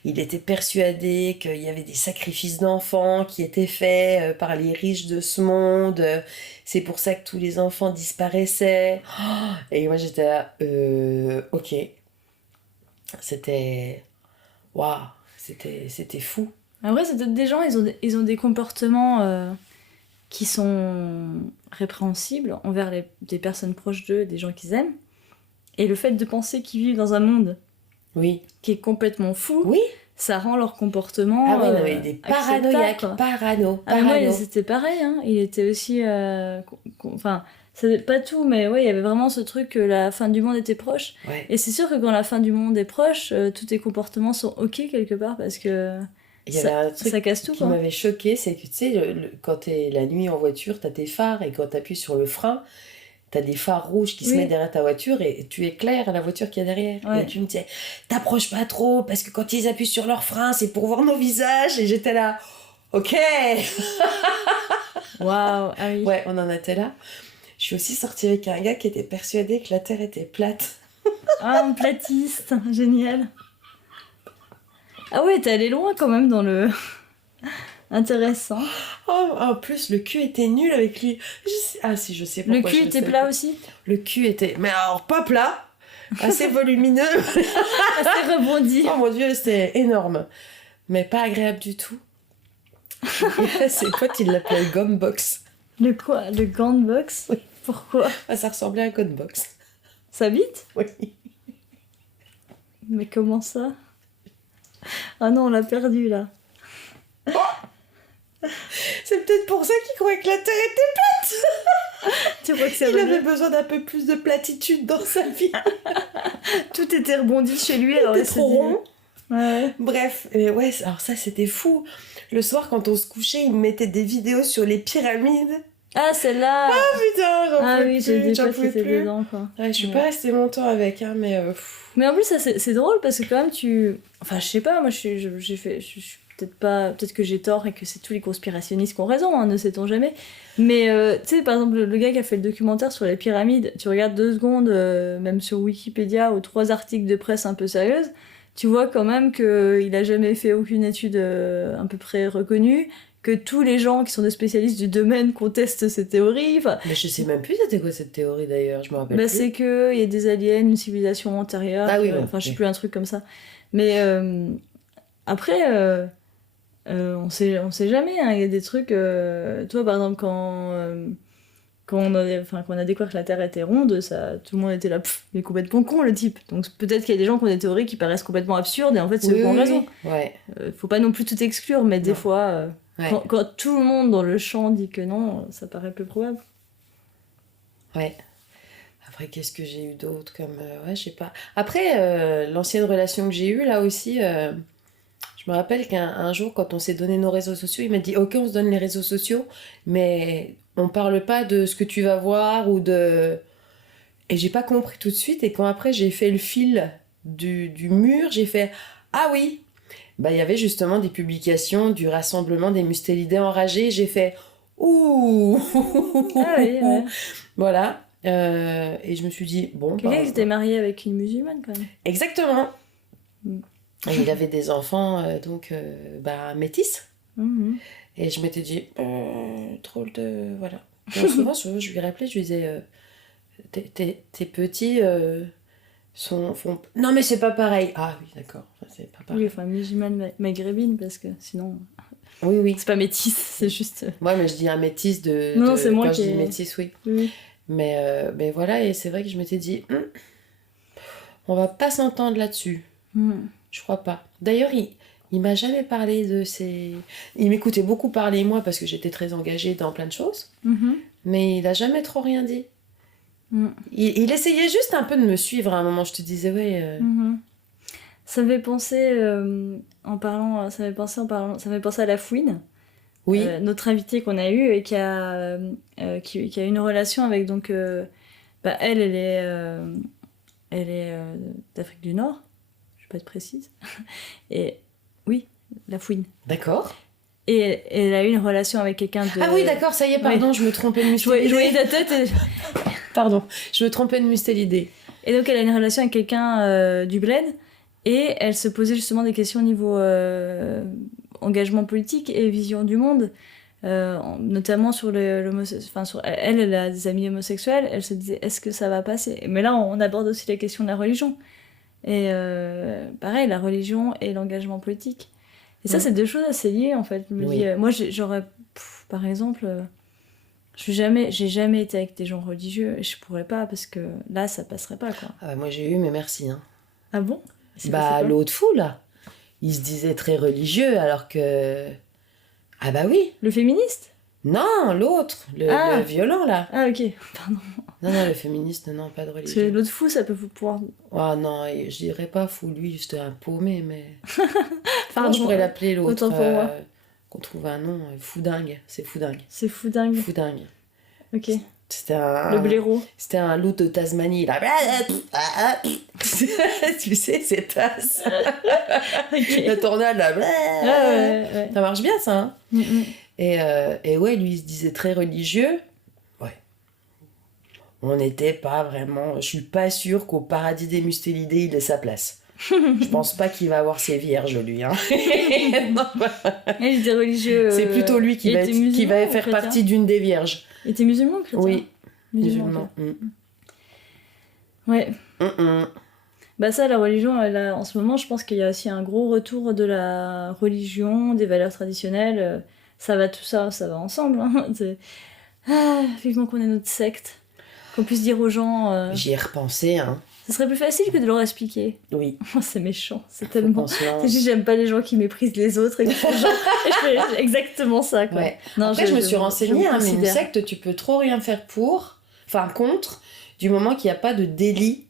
Il était persuadé qu'il y avait des sacrifices d'enfants qui étaient faits par les riches de ce monde. C'est pour ça que tous les enfants disparaissaient. Et moi, j'étais là, ok. C'était... Waouh, c'était fou. Après, c'est peut-être des gens, ils ont des comportements qui sont répréhensibles envers des personnes proches d'eux, des gens qu'ils aiment. Et le fait de penser qu'ils vivent dans un monde qui est complètement fou, ça rend leur comportement ah oui, non, mais des paranoïaques, parano. Moi, c'était pareil, hein. Il était aussi... Enfin, c'est pas tout, mais ouais, il y avait vraiment ce truc que la fin du monde était proche. Ouais. Et c'est sûr que quand la fin du monde est proche, tous tes comportements sont ok quelque part, parce que il y avait un truc ça casse tout, qui m'avait choqué, c'est que tu sais, quand t'es la nuit en voiture, t'as tes phares, et quand t'appuies sur le frein, t'as des phares rouges qui se mettent derrière ta voiture et tu éclaires la voiture qu'il y a derrière. Et tu me disais, t'approches pas trop parce que quand ils appuient sur leur frein, c'est pour voir nos visages. Et j'étais là, ok. Waouh, ah oui. Ouais, on en était là. Je suis aussi sortie avec un gars qui était persuadé que la Terre était plate. Ah, un platiste, génial. Ah ouais, t'es allé loin quand même dans le... Intéressant. Oh, en plus, le cul était nul avec lui. Ah si, je sais pourquoi. Le cul était plat aussi? Le cul était... Mais alors, pas plat. Assez volumineux. Assez rebondi. Oh mon Dieu, c'était énorme. Mais pas agréable du tout. Et ses potes, ils l'appelaient le Gumbox. Le quoi? Le Gumbox? Oui. Pourquoi? Ah, ça ressemblait à un Gunbox. Ça bite? Oui. Mais comment ça? Ah non, on l'a perdu là. C'est peut-être pour ça qu'il croyait que la Terre était plate. Tu crois que c'est Il avait besoin d'un peu plus de platitude dans sa vie. Tout était rebondi chez lui. Il était trop rond. Ouais. Bref, ouais, alors ça c'était fou. Le soir quand on se couchait, il me mettait des vidéos sur les pyramides. Ah, celle-là. Ah putain, j'en pouvais plus. Dedans, quoi. Ouais, je suis pas restée longtemps avec, hein, mais... Mais en plus, ça, c'est drôle parce que quand même tu... Enfin, je sais pas, moi je suis peut-être que j'ai tort et que c'est tous les conspirationnistes qui ont raison, hein, ne sait-on jamais. Mais tu sais, par exemple, le gars qui a fait le documentaire sur les pyramides, tu regardes 2 secondes, même sur Wikipédia, ou 3 articles de presse un peu sérieuses, tu vois quand même qu'il a jamais fait aucune étude à peu près reconnue, que tous les gens qui sont des spécialistes du domaine contestent ces théories. Enfin, mais je sais même plus c'était quoi cette théorie d'ailleurs, je me rappelle plus. C'est qu'il y a des aliens, une civilisation antérieure, je sais plus, un truc comme ça. Mais après, on sait jamais, hein. Il y a des trucs... toi, par exemple, quand on a découvert que la Terre était ronde, tout le monde était là, il est complètement con le type. Donc peut-être qu'il y a des gens qui ont des théories qui paraissent complètement absurdes et en fait c'est eux qui ont raison. Ouais. Faut pas non plus tout exclure, mais des fois, quand tout le monde dans le champ dit que non, ça paraît plus probable. Ouais. Après, qu'est-ce que j'ai eu d'autre comme... ouais, je sais pas. Après, l'ancienne relation que j'ai eue, là aussi, je me rappelle qu'un jour, quand on s'est donné nos réseaux sociaux, il m'a dit « Ok, on se donne les réseaux sociaux, mais on parle pas de ce que tu vas voir ou de... » Et j'ai pas compris tout de suite. Et quand après, j'ai fait le fil du mur, j'ai fait « Ah oui !» Bah, il y avait justement des publications du rassemblement des mustélidés enragés. J'ai fait « Ouh !» Ah oui, ouais. Voilà. Et je me suis dit, bon... Quelqu'un qui était marié avec une musulmane, quand même. Exactement. Et il avait des enfants, métis. Mm-hmm. Et je m'étais dit, drôle de... Voilà. Donc, souvent, je lui rappelais, je lui disais, tes petits font... Non, mais c'est pas pareil. Ah oui, d'accord. C'est pas pareil. Oui, enfin, musulmane maghrébine, parce que sinon... Oui. C'est pas métis, c'est juste... Ouais, mais je dis un métis de... Non, c'est moi quand qui... je dis métis, oui. Oui. Mais voilà, et c'est vrai que je m'étais dit, on va pas s'entendre là-dessus. Je crois pas. D'ailleurs, il m'a jamais parlé de ses... Il m'écoutait beaucoup parler, moi, parce que j'étais très engagée dans plein de choses. Mais il a jamais trop rien dit. Il essayait juste un peu de me suivre à un moment. Je te disais, ouais... Ça me fait penser, ça me fait penser à La Fouine. Oui. Notre invitée qu'on a eue et qui a une relation avec, donc... elle est d'Afrique du Nord. Je vais pas être précise. Et oui, La Fouine. D'accord. Et elle a eu une relation avec quelqu'un de... Ah oui, d'accord, ça y est, pardon, je me trompais de Mustélidé. Je voyais ta tête et... Pardon, je me trompais de Mustélidé. Et donc elle a une relation avec quelqu'un du bled, et elle se posait justement des questions au niveau engagement politique et vision du monde, notamment sur elle a des amis homosexuels, elle se disait est-ce que ça va passer? Mais là on aborde aussi la question de la religion. Et pareil, la religion et l'engagement politique. Et ça, c'est deux choses assez liées, en fait. Je me dis, moi, j'aurais... par exemple, j'ai jamais été avec des gens religieux, et je pourrais pas, parce que là, ça passerait pas, quoi. Ah bah, moi, j'ai eu, mais merci. Hein. Ah bon? L'autre fou, là. Il se disait très religieux, alors que... Ah bah oui. Le féministe? Non, l'autre. Le violent, là. Ah, ok. Pardon. Non, le féministe, non, pas de religion. Parce que l'autre fou, ça peut vous pouvoir... Ah non, je dirais pas fou, lui, c'était un paumé, mais... Pardon, je pourrais l'appeler l'autre. Autant pour moi. Qu'on trouve un nom, foudingue. C'est foudingue. C'est foudingue. Foudingue. Ok. C'était un... Le blaireau. C'était un loup de Tasmanie, là. Tu sais, c'est tasse. Okay. La tornade, là. Ouais. Ça marche bien, ça. Hein. Et ouais, lui, il se disait très religieux. Ouais. On n'était pas vraiment... Je suis pas sûre qu'au paradis des Mustélidés, il ait sa place. Je pense pas qu'il va avoir ses vierges, lui. Hein. Non, il était religieux. C'est plutôt lui qui va faire partie d'une des vierges. Il était musulman ou chrétien? Oui, musulman. Ouais. Bah ça, la religion, en ce moment, je pense qu'il y a aussi un gros retour de la religion, des valeurs traditionnelles. Tout ça va ensemble. Hein. Vivement qu'on ait notre secte. Qu'on puisse dire aux gens... J'y ai repensé, hein. Ce serait plus facile que de leur expliquer. Oui. C'est méchant, c'est tellement... J'aime pas les gens qui méprisent les autres et qui font genre... et je fais exactement ça, quoi. Ouais. Non, après, je me suis renseignée, hein, mais une secte, tu peux trop rien faire contre, du moment qu'il n'y a pas de délit,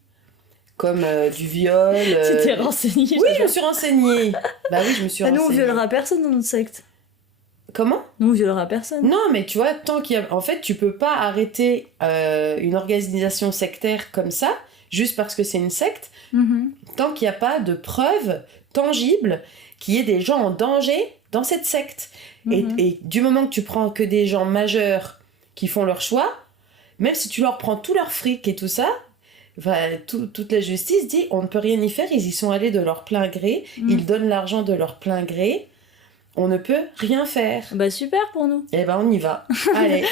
comme du viol... Tu t'es renseignée? Oui, je me suis renseignée. Bah oui, je me suis renseignée. Nous, on violera personne dans notre secte. Comment? Nous, on violera personne. Non, mais tu vois, tant qu'il y a... En fait, tu peux pas arrêter une organisation sectaire comme ça, juste parce que c'est une secte, tant qu'il n'y a pas de preuves tangibles qu'il y ait des gens en danger dans cette secte. Et du moment que tu prends que des gens majeurs qui font leur choix, même si tu leur prends tout leur fric et tout ça, toute la justice dit on ne peut rien y faire, ils y sont allés de leur plein gré, ils donnent l'argent de leur plein gré, on ne peut rien faire. Bah super pour nous. Eh ben on y va. Allez.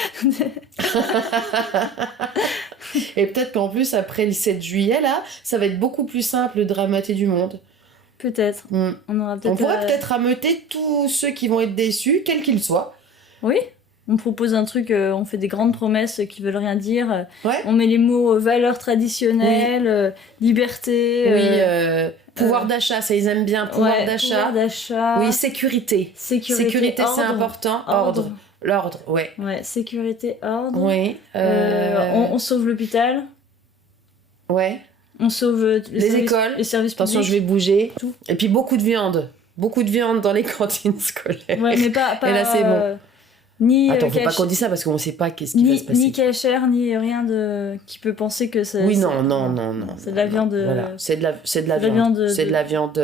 Et peut-être qu'en plus après le 7 juillet là, ça va être beaucoup plus simple de rameuter du monde. Peut-être. On pourrait peut-être rameuter tous ceux qui vont être déçus, quels qu'ils soient. Oui. On propose un truc, on fait des grandes promesses qui veulent rien dire. Ouais. On met les mots valeurs traditionnelles, liberté. Pouvoir d'achat, ça ils aiment bien. Pouvoir d'achat. Oui, sécurité. Sécurité, c'est important. Ordre. L'ordre, ouais. Ouais, sécurité, ordre. Oui. On sauve l'hôpital. Ouais. On sauve les écoles. Les services publics. Attention, je vais bouger. Tout. Et puis beaucoup de viande. Beaucoup de viande dans les cantines scolaires. Ouais, mais pas et là, c'est bon. Attends, faut pas qu'on dise ça parce qu'on sait pas qu'est-ce qui va se passer. Ni cachère, ni rien qui peut penser que c'est... Oui, non. C'est de la viande... Voilà. C'est de la viande. C'est de la viande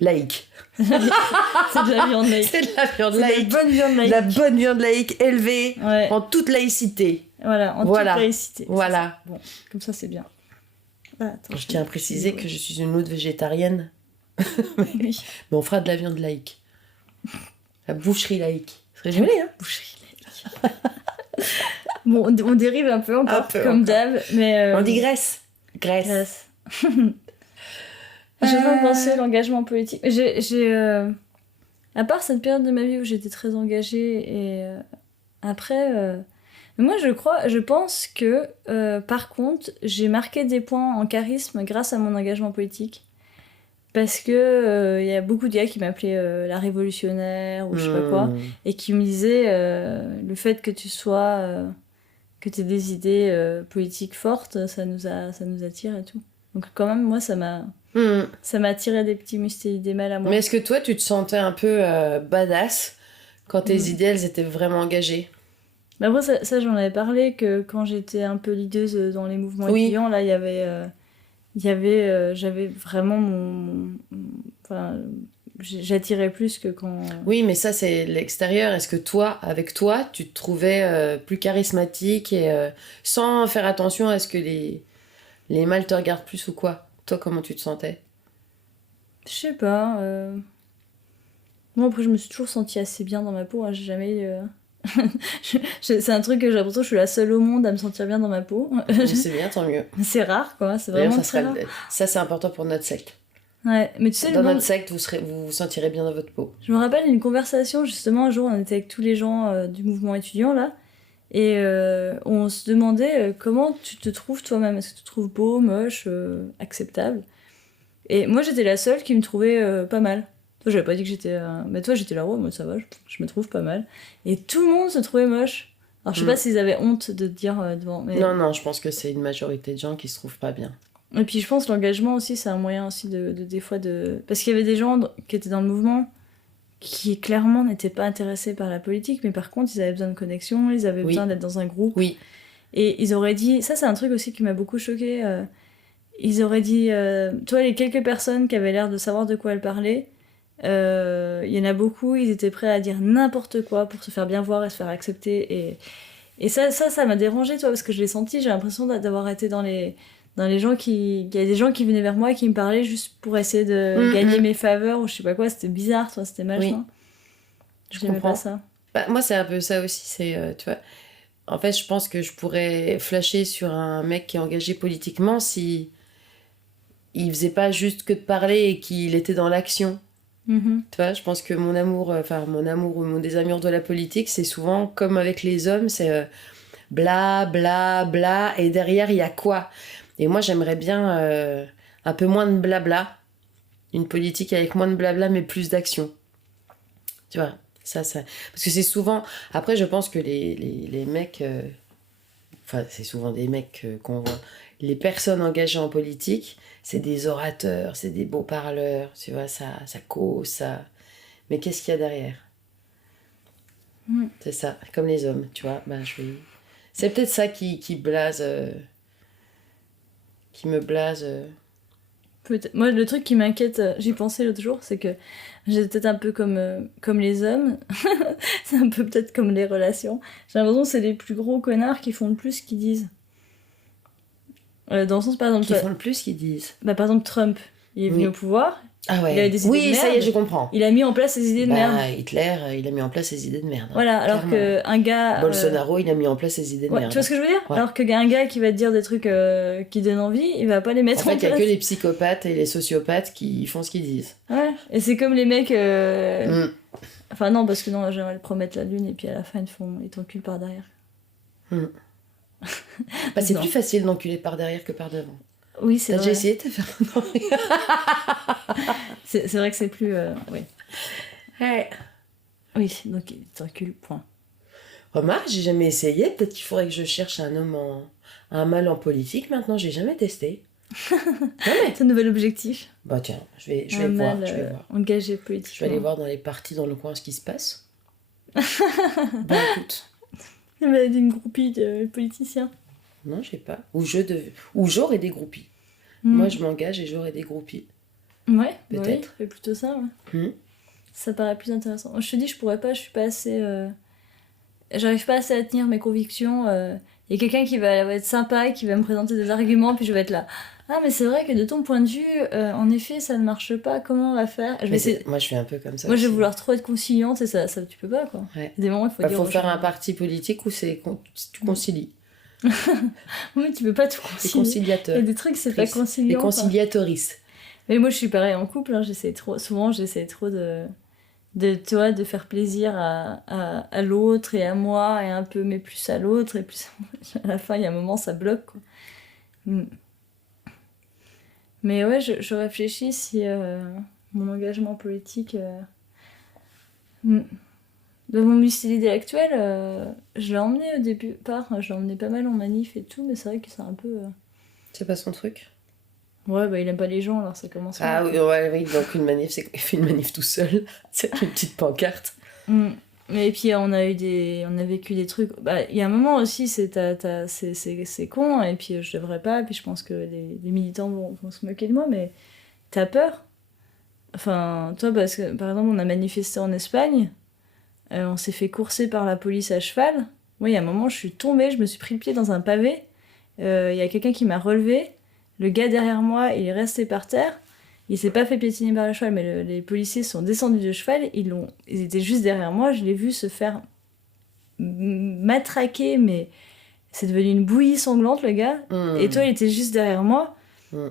laïque. C'est de la viande laïque. C'est de la viande laïque. La bonne viande laïque. La bonne viande laïque élevée en toute laïcité. Voilà, toute laïcité. Voilà. Bon, comme ça, c'est bien. Attends, je tiens à préciser que je suis une autre végétarienne. mais on fera de la viande laïque. La boucherie laïque. C'est joli, hein? Boucherie laïque. Bon, on dérive un peu encore, comme d'hab, mais... On dit Grèce. Grèce. J'ai pas pensé à l'engagement politique. À part cette période de ma vie où j'étais très engagée, et après... Mais moi, je pense que, par contre, j'ai marqué des points en charisme grâce à mon engagement politique. Parce que y a beaucoup de gars qui m'appelaient la révolutionnaire ou je sais pas quoi, et qui me disaient le fait que tu sois, que tu aies des idées politiques fortes, ça nous attire et tout. Donc quand même, moi, ça m'a attiré des petits mustéidémals à moi. Mais est-ce que toi, tu te sentais un peu badass quand tes idées, elles étaient vraiment engagées? Bah après, ça j'en avais parlé, que quand j'étais un peu leaduse dans les mouvements étudiants, là, j'avais vraiment enfin, j'attirais plus que quand... Oui, mais ça, c'est l'extérieur. Est-ce que toi, avec toi, tu te trouvais plus charismatique et sans faire attention à ce que les mâles te regardent plus ou quoi? Toi, comment tu te sentais? Je sais pas. Moi, après, je me suis toujours sentie assez bien dans ma peau. Hein. J'ai jamais... c'est un truc que j'ai l'impression que je suis la seule au monde à me sentir bien dans ma peau. C'est bien, tant mieux. C'est rare, quoi. C'est vraiment très rare. Ça, c'est important pour notre secte. Ouais, mais tu sais, dans notre secte, vous vous sentirez bien dans votre peau. Je me rappelle une conversation, justement, un jour, on était avec tous les gens du mouvement étudiant, là, et on se demandait comment tu te trouves toi-même. Est-ce que tu te trouves beau, moche, acceptable? Et moi, j'étais la seule qui me trouvait pas mal. Toi, j'avais pas dit que j'étais... Mais toi, j'étais la roi, moi, ça va, je me trouve pas mal. Et tout le monde se trouvait moche. Alors, je sais pas s'ils avaient honte de dire devant... Mais... Non, je pense que c'est une majorité de gens qui se trouvent pas bien. Et puis, je pense que l'engagement aussi, c'est un moyen aussi des fois de... Parce qu'il y avait des gens qui étaient dans le mouvement qui, clairement, n'étaient pas intéressés par la politique, mais par contre, ils avaient besoin de connexion, ils avaient besoin d'être dans un groupe. Oui. Et ils auraient dit... Ça, c'est un truc aussi qui m'a beaucoup choquée. Ils auraient dit... Toi, les quelques personnes qui avaient l'air de savoir de quoi elles parlaient, il y en a beaucoup, ils étaient prêts à dire n'importe quoi pour se faire bien voir et se faire accepter. Et ça m'a dérangée, toi, parce que je l'ai senti, j'ai l'impression d'avoir été dans les gens qui... Il y a des gens qui venaient vers moi et qui me parlaient juste pour essayer de gagner mes faveurs ou je sais pas quoi, c'était bizarre, toi, c'était malsain. Je n'aimais pas ça. Bah, moi, c'est un peu ça aussi, c'est, tu vois... En fait, je pense que je pourrais flasher sur un mec qui est engagé politiquement si il faisait pas juste que de parler et qu'il était dans l'action. Tu vois, je pense que mon amour ou mon désamour de la politique, c'est souvent comme avec les hommes, c'est bla bla bla, et derrière il y a quoi? Et moi j'aimerais bien un peu moins de blabla, une politique avec moins de blabla mais plus d'action. Tu vois, ça parce que c'est souvent, après je pense que les mecs, enfin c'est souvent des mecs qu'on voit, les personnes engagées en politique, c'est des orateurs, c'est des beaux parleurs, tu vois, ça cause, ça... Mais qu'est-ce qu'il y a derrière? C'est ça, comme les hommes, tu vois. Ben, c'est peut-être ça qui blase... qui me blase... Peut-être. Moi, le truc qui m'inquiète, j'y pensais l'autre jour, c'est que j'ai peut-être un peu comme les hommes. C'est un peu peut-être comme les relations. J'ai l'impression que c'est les plus gros connards qui font le plus qu'ils disent. Dans le sens, par exemple... Qui font le plus qu'ils disent. Bah, par exemple, Trump, il est venu au pouvoir. Ah ouais. Il avait des idées de merde. Ça y est, je comprends. Il a mis en place ses idées de merde. Hitler, il a mis en place ses idées de merde. Voilà, alors qu'un gars... Bolsonaro, il a mis en place ses idées de merde. Tu vois ce que je veux dire? Alors qu'un gars qui va te dire des trucs qui donnent envie, il va pas les mettre en place. En fait, il y a que les psychopathes et les sociopathes qui font ce qu'ils disent. Ouais, et c'est comme les mecs... Enfin non, parce que non, j'aimerais le promettre la lune et puis à la fin, ils t'enculent par derrière. Bah, c'est plus facile d'enculer par derrière que par devant. Oui, c'est vrai. T'as déjà essayé de te faire... c'est vrai que c'est plus... oui. Ouais. Oui, donc il t'encule, point. Remarque, j'ai jamais essayé. Peut-être qu'il faudrait que je cherche un mâle en politique. Maintenant, j'ai jamais testé. C'est un nouvel objectif. Bah tiens, je vais voir. Engagé politiquement. Je vais aller voir dans les partis dans le coin ce qui se passe. Bah écoute. Il m'a dit une groupie de politiciens. Non, je sais pas. Ou j'aurai des groupies. Moi, je m'engage et j'aurai des groupies. Ouais, peut-être. Oui, plutôt ça, ouais. Ça paraît plus intéressant. Je te dis, je pourrais pas, je suis pas assez... J'arrive pas assez à tenir mes convictions. Il y a quelqu'un qui va être sympa, qui va me présenter des arguments, puis je vais être là. Ah, mais c'est vrai que de ton point de vue, en effet, ça ne marche pas. Comment on va faire? Moi, je suis un peu comme ça. Moi, je vais vouloir trop être conciliante et ça tu peux pas, quoi. Ouais. Des moments, il faut faire un parti politique où tu concilies. Oui, tu peux pas tout concilier. Les conciliateurs. Il y a des trucs, c'est pas conciliant. Les conciliatoristes. Mais moi, je suis pareil en couple. Hein, souvent, j'essaie trop de de faire plaisir à l'autre et à moi, et un peu, mais plus à l'autre, et plus à la fin, il y a un moment, ça bloque, quoi. Mais ouais, je réfléchis si mon engagement politique... De mon lycée idée actuel, je l'ai emmené au départ, je l'ai emmené pas mal en manif et tout, mais c'est vrai que c'est un peu... C'est pas son truc. Ouais, bah il aime pas les gens, alors ça commence Ah mal. oui, donc une manif, c'est qu'il fait une manif tout seul. C'est une petite pancarte. Et puis on a vécu des trucs. Bah, il y a un moment aussi, c'est con, et puis je devrais pas, puis je pense que les militants vont se moquer de moi, mais t'as peur. Enfin, toi, parce que par exemple, on a manifesté en Espagne, on s'est fait courser par la police à cheval. Moi, il y a un moment, je suis tombée, je me suis pris le pied dans un pavé. Il y a quelqu'un qui m'a relevé. Le gars derrière moi, il est resté par terre. Il s'est pas fait piétiner par le cheval, mais les policiers sont descendus de cheval. Ils étaient juste derrière moi. Je l'ai vu se faire matraquer, mais c'est devenu une bouillie sanglante, le gj'ai Et toi, il était juste derrière moi.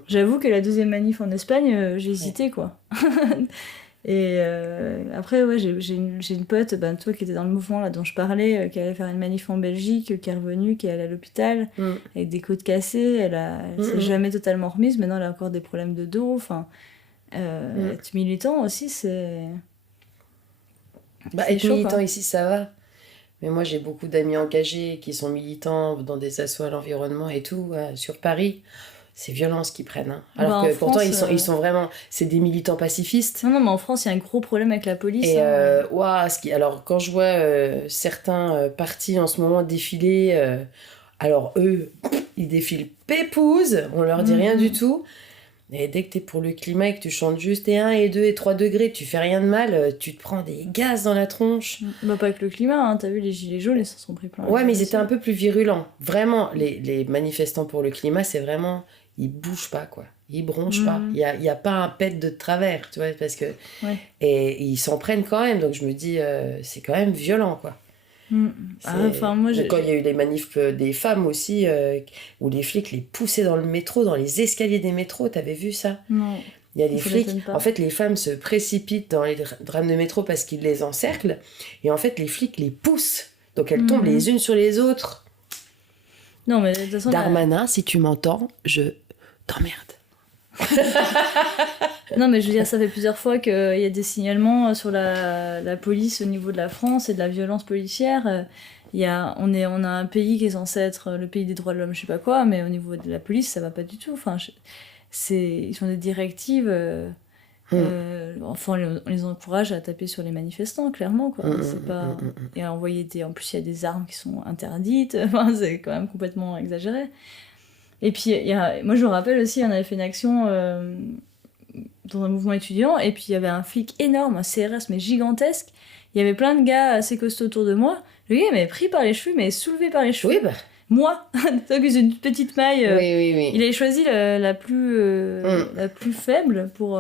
J'avoue que la deuxième manif en Espagne, j'ai hésité, quoi. Et après, ouais, j'ai une pote, toi qui était dans le mouvement là, dont je parlais, qui allait faire une manif en Belgique, qui est revenue, qui est allée à l'hôpital, avec des côtes cassées. Elle s'est jamais totalement remise. Maintenant, elle a encore des problèmes de dos. Enfin, être militant aussi, c'est. Être militant ici, ça va. Mais moi, j'ai beaucoup d'amis engagés qui sont militants dans des assos à l'environnement et tout, sur Paris. C'est violent ce qu'ils prennent. Hein. Alors que pourtant, ils sont vraiment... C'est des militants pacifistes. Non, mais en France, il y a un gros problème avec la police. Et alors, quand je vois certains partis en ce moment défiler, alors eux, ils défilent pépouze, on leur dit rien du tout. Et dès que t'es pour le climat et que tu chantes juste 1 et 2 et 3 degrés, tu fais rien de mal, tu te prends des gaz dans la tronche. Bah pas avec le climat, hein. T'as vu les gilets jaunes, ils s'en sont pris plein. Ouais, mais ils étaient un peu plus virulents. Vraiment, les manifestants pour le climat, c'est vraiment... Ils bougent pas, quoi. Ils bronchent pas. Il y a pas un pet de travers, tu vois, parce que... Ouais. Et ils s'en prennent quand même, donc je me dis, c'est quand même violent, quoi. Enfin, moi, quand il y a eu les manifs des femmes aussi, où les flics les poussaient dans le métro, dans les escaliers des métros, t'avais vu ça? Non. Il y a des flics... En fait, les femmes se précipitent dans les rames de métro parce qu'ils les encerclent, et en fait, les flics les poussent. Donc elles tombent les unes sur les autres. Non, mais de toute façon... Darmanin, si tu m'entends, je t'emmerde. Non, mais je veux dire, ça fait plusieurs fois qu'il y a des signalements sur la police au niveau de la France et de la violence policière. On a un pays qui est censé être le pays des droits de l'homme, je sais pas quoi, mais au niveau de la police, ça va pas du tout. Enfin, ils ont des directives... Enfin, on les encourage à taper sur les manifestants, clairement, quoi. C'est pas... Et à envoyer en plus, il y a des armes qui sont interdites. Enfin, c'est quand même complètement exagéré. Et puis, moi, je me rappelle aussi, on avait fait une action dans un mouvement étudiant, et puis il y avait un flic énorme, un CRS, mais gigantesque. Il y avait plein de gars assez costauds autour de moi. Le gars, il m'avait pris par les cheveux, mais soulevé par les cheveux. Oui, bah... Moi, donc j'ai une petite maille. Oui. Il avait choisi la plus faible pour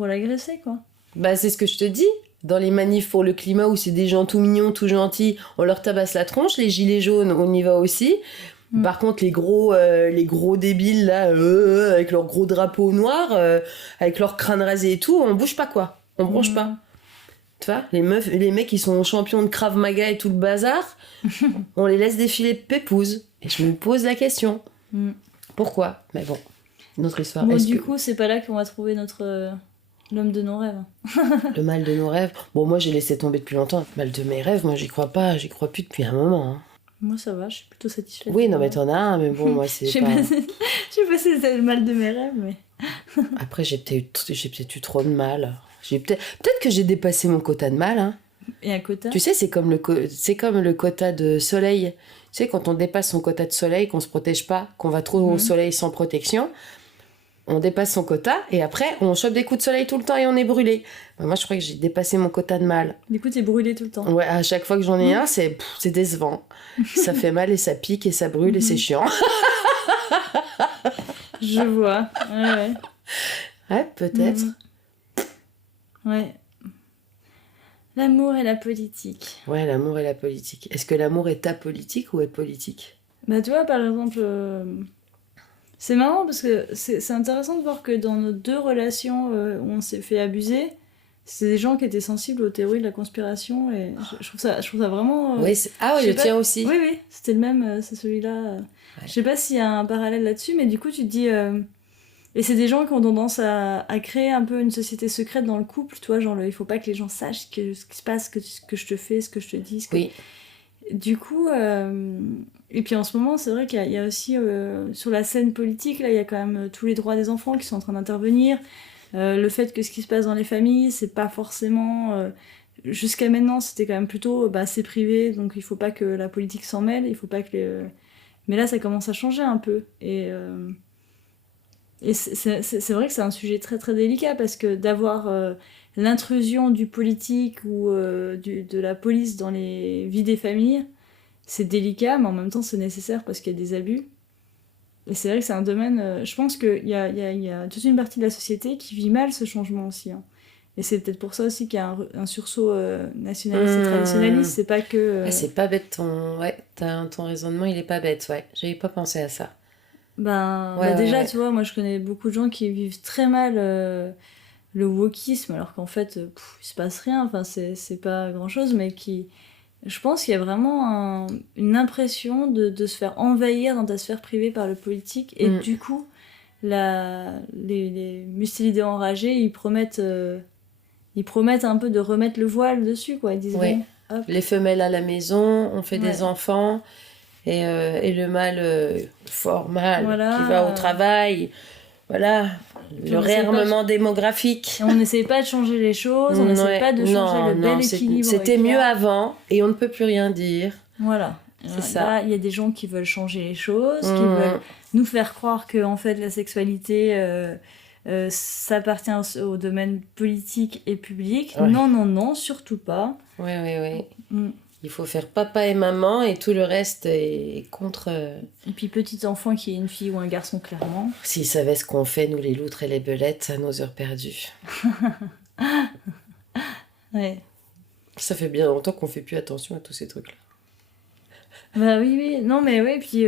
l'agresser, quoi. Bah, c'est ce que je te dis. Dans les manifs pour le climat où c'est des gens tout mignons, tout gentils, on leur tabasse la tronche. Les gilets jaunes, on y va aussi. Par contre, les gros débiles, là, avec leurs gros drapeaux noirs, avec leur crâne rasé et tout, on bouge pas, quoi. On bronche pas. Tu vois, les mecs qui sont champions de Krav Maga et tout le bazar, on les laisse défiler pépouze. Et je me pose la question. Pourquoi? Mais bon, notre histoire. Bon, du coup, c'est pas là qu'on va trouver l'homme de nos rêves. Le mal de nos rêves. Bon, moi, j'ai laissé tomber depuis longtemps. Le mal de mes rêves, moi, j'y crois pas. J'y crois plus depuis un moment. Hein. Moi, ça va, je suis plutôt satisfaite. Oui, non, mais t'en as un, mais bon, moi, c'est pas... Je sais pas si c'est le mal de mes rêves, mais... Après, j'ai peut-être eu trop de mal. Peut-être que j'ai dépassé mon quota de mal. Hein. Et un quota? Tu sais, c'est comme le quota de soleil. Tu sais, quand on dépasse son quota de soleil, qu'on se protège pas, qu'on va trop au soleil sans protection, on dépasse son quota et après, on chope des coups de soleil tout le temps et on est brûlé. Ben, moi, je crois que j'ai dépassé mon quota de mal. Du coup, t'es brûlé tout le temps. Ouais, à chaque fois que j'en ai un, c'est décevant. Ça fait mal et ça pique et ça brûle et c'est chiant. Je vois. Ouais. Ouais, peut-être. Ouais. L'amour et la politique. Ouais, l'amour et la politique. Est-ce que l'amour est ta politique ou est politique? Bah, tu vois, par exemple, c'est marrant parce que c'est intéressant de voir que dans nos deux relations où on s'est fait abuser, c'est des gens qui étaient sensibles aux théories de la conspiration et je trouve ça vraiment... Oui, ah oui, le tien aussi. Oui, c'était le même, c'est celui-là. Ouais. Je sais pas s'il y a un parallèle là-dessus, mais du coup, tu te dis... Et c'est des gens qui ont tendance à créer un peu une société secrète dans le couple, tu vois, genre il faut pas que les gens sachent ce qui se passe, ce que je te fais, ce que je te dis. Oui. Du coup, et puis en ce moment, c'est vrai qu'il y a aussi sur la scène politique, là, il y a quand même tous les droits des enfants qui sont en train d'intervenir. Le fait que ce qui se passe dans les familles, c'est pas forcément... jusqu'à maintenant, c'était quand même plutôt c'est privé, donc il faut pas que la politique s'en mêle, il faut pas que mais là, ça commence à changer un peu. Et c'est vrai que c'est un sujet très très délicat, parce que d'avoir l'intrusion du politique ou de la police dans les vies des familles, c'est délicat, mais en même temps, c'est nécessaire parce qu'il y a des abus. Et c'est vrai que c'est un domaine... je pense qu'il y a toute une partie de la société qui vit mal ce changement aussi. Hein. Et c'est peut-être pour ça aussi qu'il y a un sursaut nationaliste et traditionnaliste. C'est pas que... c'est pas bête ton raisonnement, il est pas bête, ouais. J'avais pas pensé à ça. Déjà, tu vois, moi je connais beaucoup de gens qui vivent très mal le wokisme, alors qu'en fait, il se passe rien, enfin c'est pas grand-chose, mais qui... Je pense qu'il y a vraiment une impression de se faire envahir dans ta sphère privée par le politique, et du coup, les mustélidés enragés, ils promettent un peu de remettre le voile dessus, quoi. Ils disent, les femelles à la maison, on fait des enfants, et le mâle, fort mâle, qui va au travail, voilà... Le réarmement démographique. On n'essaie pas de changer les choses, on n'essaie pas de changer le bel équilibre. C'était mieux avant et on ne peut plus rien dire. Voilà. C'est ça. Il y a des gens qui veulent changer les choses, qui veulent nous faire croire que en fait, la sexualité, ça appartient au domaine politique et public. Ouais. Non, surtout pas. Oui. Il faut faire papa et maman et tout le reste est contre... Et puis petit enfant qui est une fille ou un garçon, clairement. S'ils savaient ce qu'on fait, nous les loutres et les belettes, à nos heures perdues. Ouais. Ça fait bien longtemps qu'on fait plus attention à tous ces trucs-là. Bah oui. Non mais oui, puis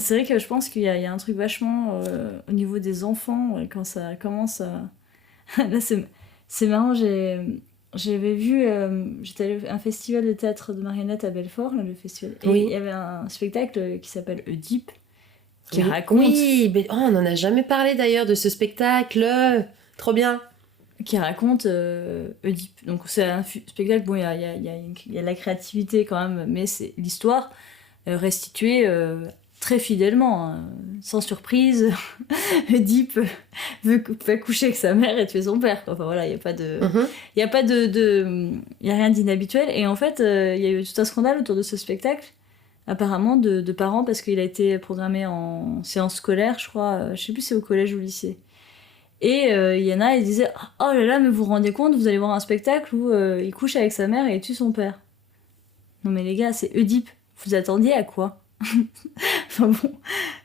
c'est vrai que je pense qu'il y a un truc vachement au niveau des enfants, quand ça commence à... Là c'est marrant, j'avais vu, j'étais allée à un festival de théâtre de marionnettes à Belfort, là, le festival. Et il y avait un spectacle qui s'appelle Oedipe, qui raconte... Oui, mais on n'en a jamais parlé d'ailleurs de ce spectacle, trop bien. Qui raconte Oedipe. Donc c'est un spectacle, bon, il y a la créativité quand même, mais c'est l'histoire restituée très fidèlement, hein. Sans surprise. Oedipe veut coucher avec sa mère et tuer son père, quoi. Enfin voilà, il y a pas de il y a rien d'inhabituel. Et en fait, il y a eu tout un scandale autour de ce spectacle, apparemment de parents, parce qu'il a été programmé en séance scolaire, je crois, je sais plus si c'est au collège ou au lycée. Et il y en a, ils disaient « Oh là là, mais vous vous rendez compte, vous allez voir un spectacle où il couche avec sa mère et il tue son père. » Non mais les gars, c'est Oedipe. Vous attendiez à quoi? Enfin bon.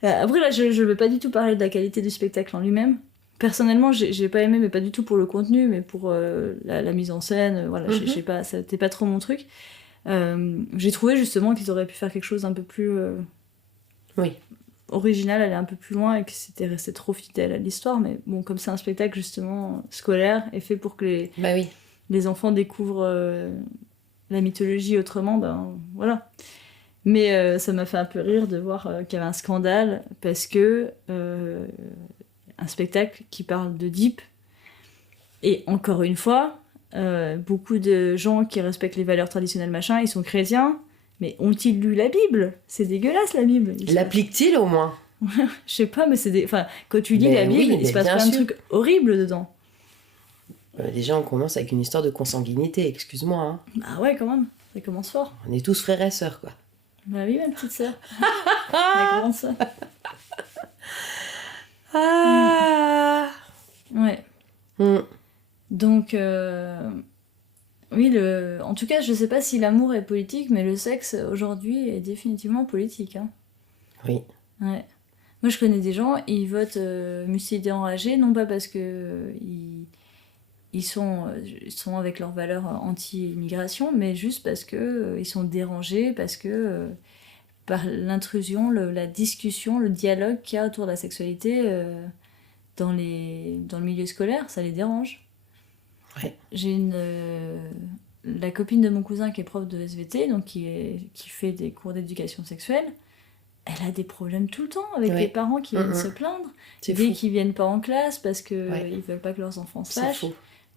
Après là, je vais pas du tout parler de la qualité du spectacle en lui-même. Personnellement, j'ai pas aimé, mais pas du tout pour le contenu, mais pour la mise en scène. Voilà, j'ai pas, c'était pas trop mon truc. J'ai trouvé justement qu'ils auraient pu faire quelque chose d'un peu plus... original, aller un peu plus loin, et que c'était resté trop fidèle à l'histoire. Mais bon, comme c'est un spectacle justement scolaire et fait pour que les enfants découvrent la mythologie autrement, ben voilà. Mais ça m'a fait un peu rire de voir qu'il y avait un scandale, parce que un spectacle qui parle d'Oedipe, et encore une fois, beaucoup de gens qui respectent les valeurs traditionnelles, machin, ils sont chrétiens, mais ont-ils lu la Bible? C'est dégueulasse, la Bible. L'applique-t-il au moins? Je sais pas, mais enfin, quand tu lis la Bible, il se passe plein de trucs horribles dedans. Déjà, on commence avec une histoire de consanguinité, excuse-moi. Hein. Ah ouais, quand même, ça commence fort. On est tous frères et sœurs, quoi. Bah oui, ma petite sœur. Ma grande sœur. Ouais. Donc, oui, en tout cas, je sais pas si l'amour est politique, mais le sexe, aujourd'hui, est définitivement politique. Hein. Oui. Ouais. Moi, je connais des gens, ils votent mustélidés enragés, non pas parce que ils sont avec leurs valeurs anti-immigration, mais juste parce que ils sont dérangés, parce que par l'intrusion, la discussion, le dialogue qu'il y a autour de la sexualité dans le milieu scolaire, ça les dérange. Ouais. J'ai la copine de mon cousin qui est prof de SVT, donc qui fait des cours d'éducation sexuelle. Elle a des problèmes tout le temps avec les parents qui viennent se plaindre. Dès qu'ils viennent pas en classe parce que ils veulent pas que leurs enfants sachent.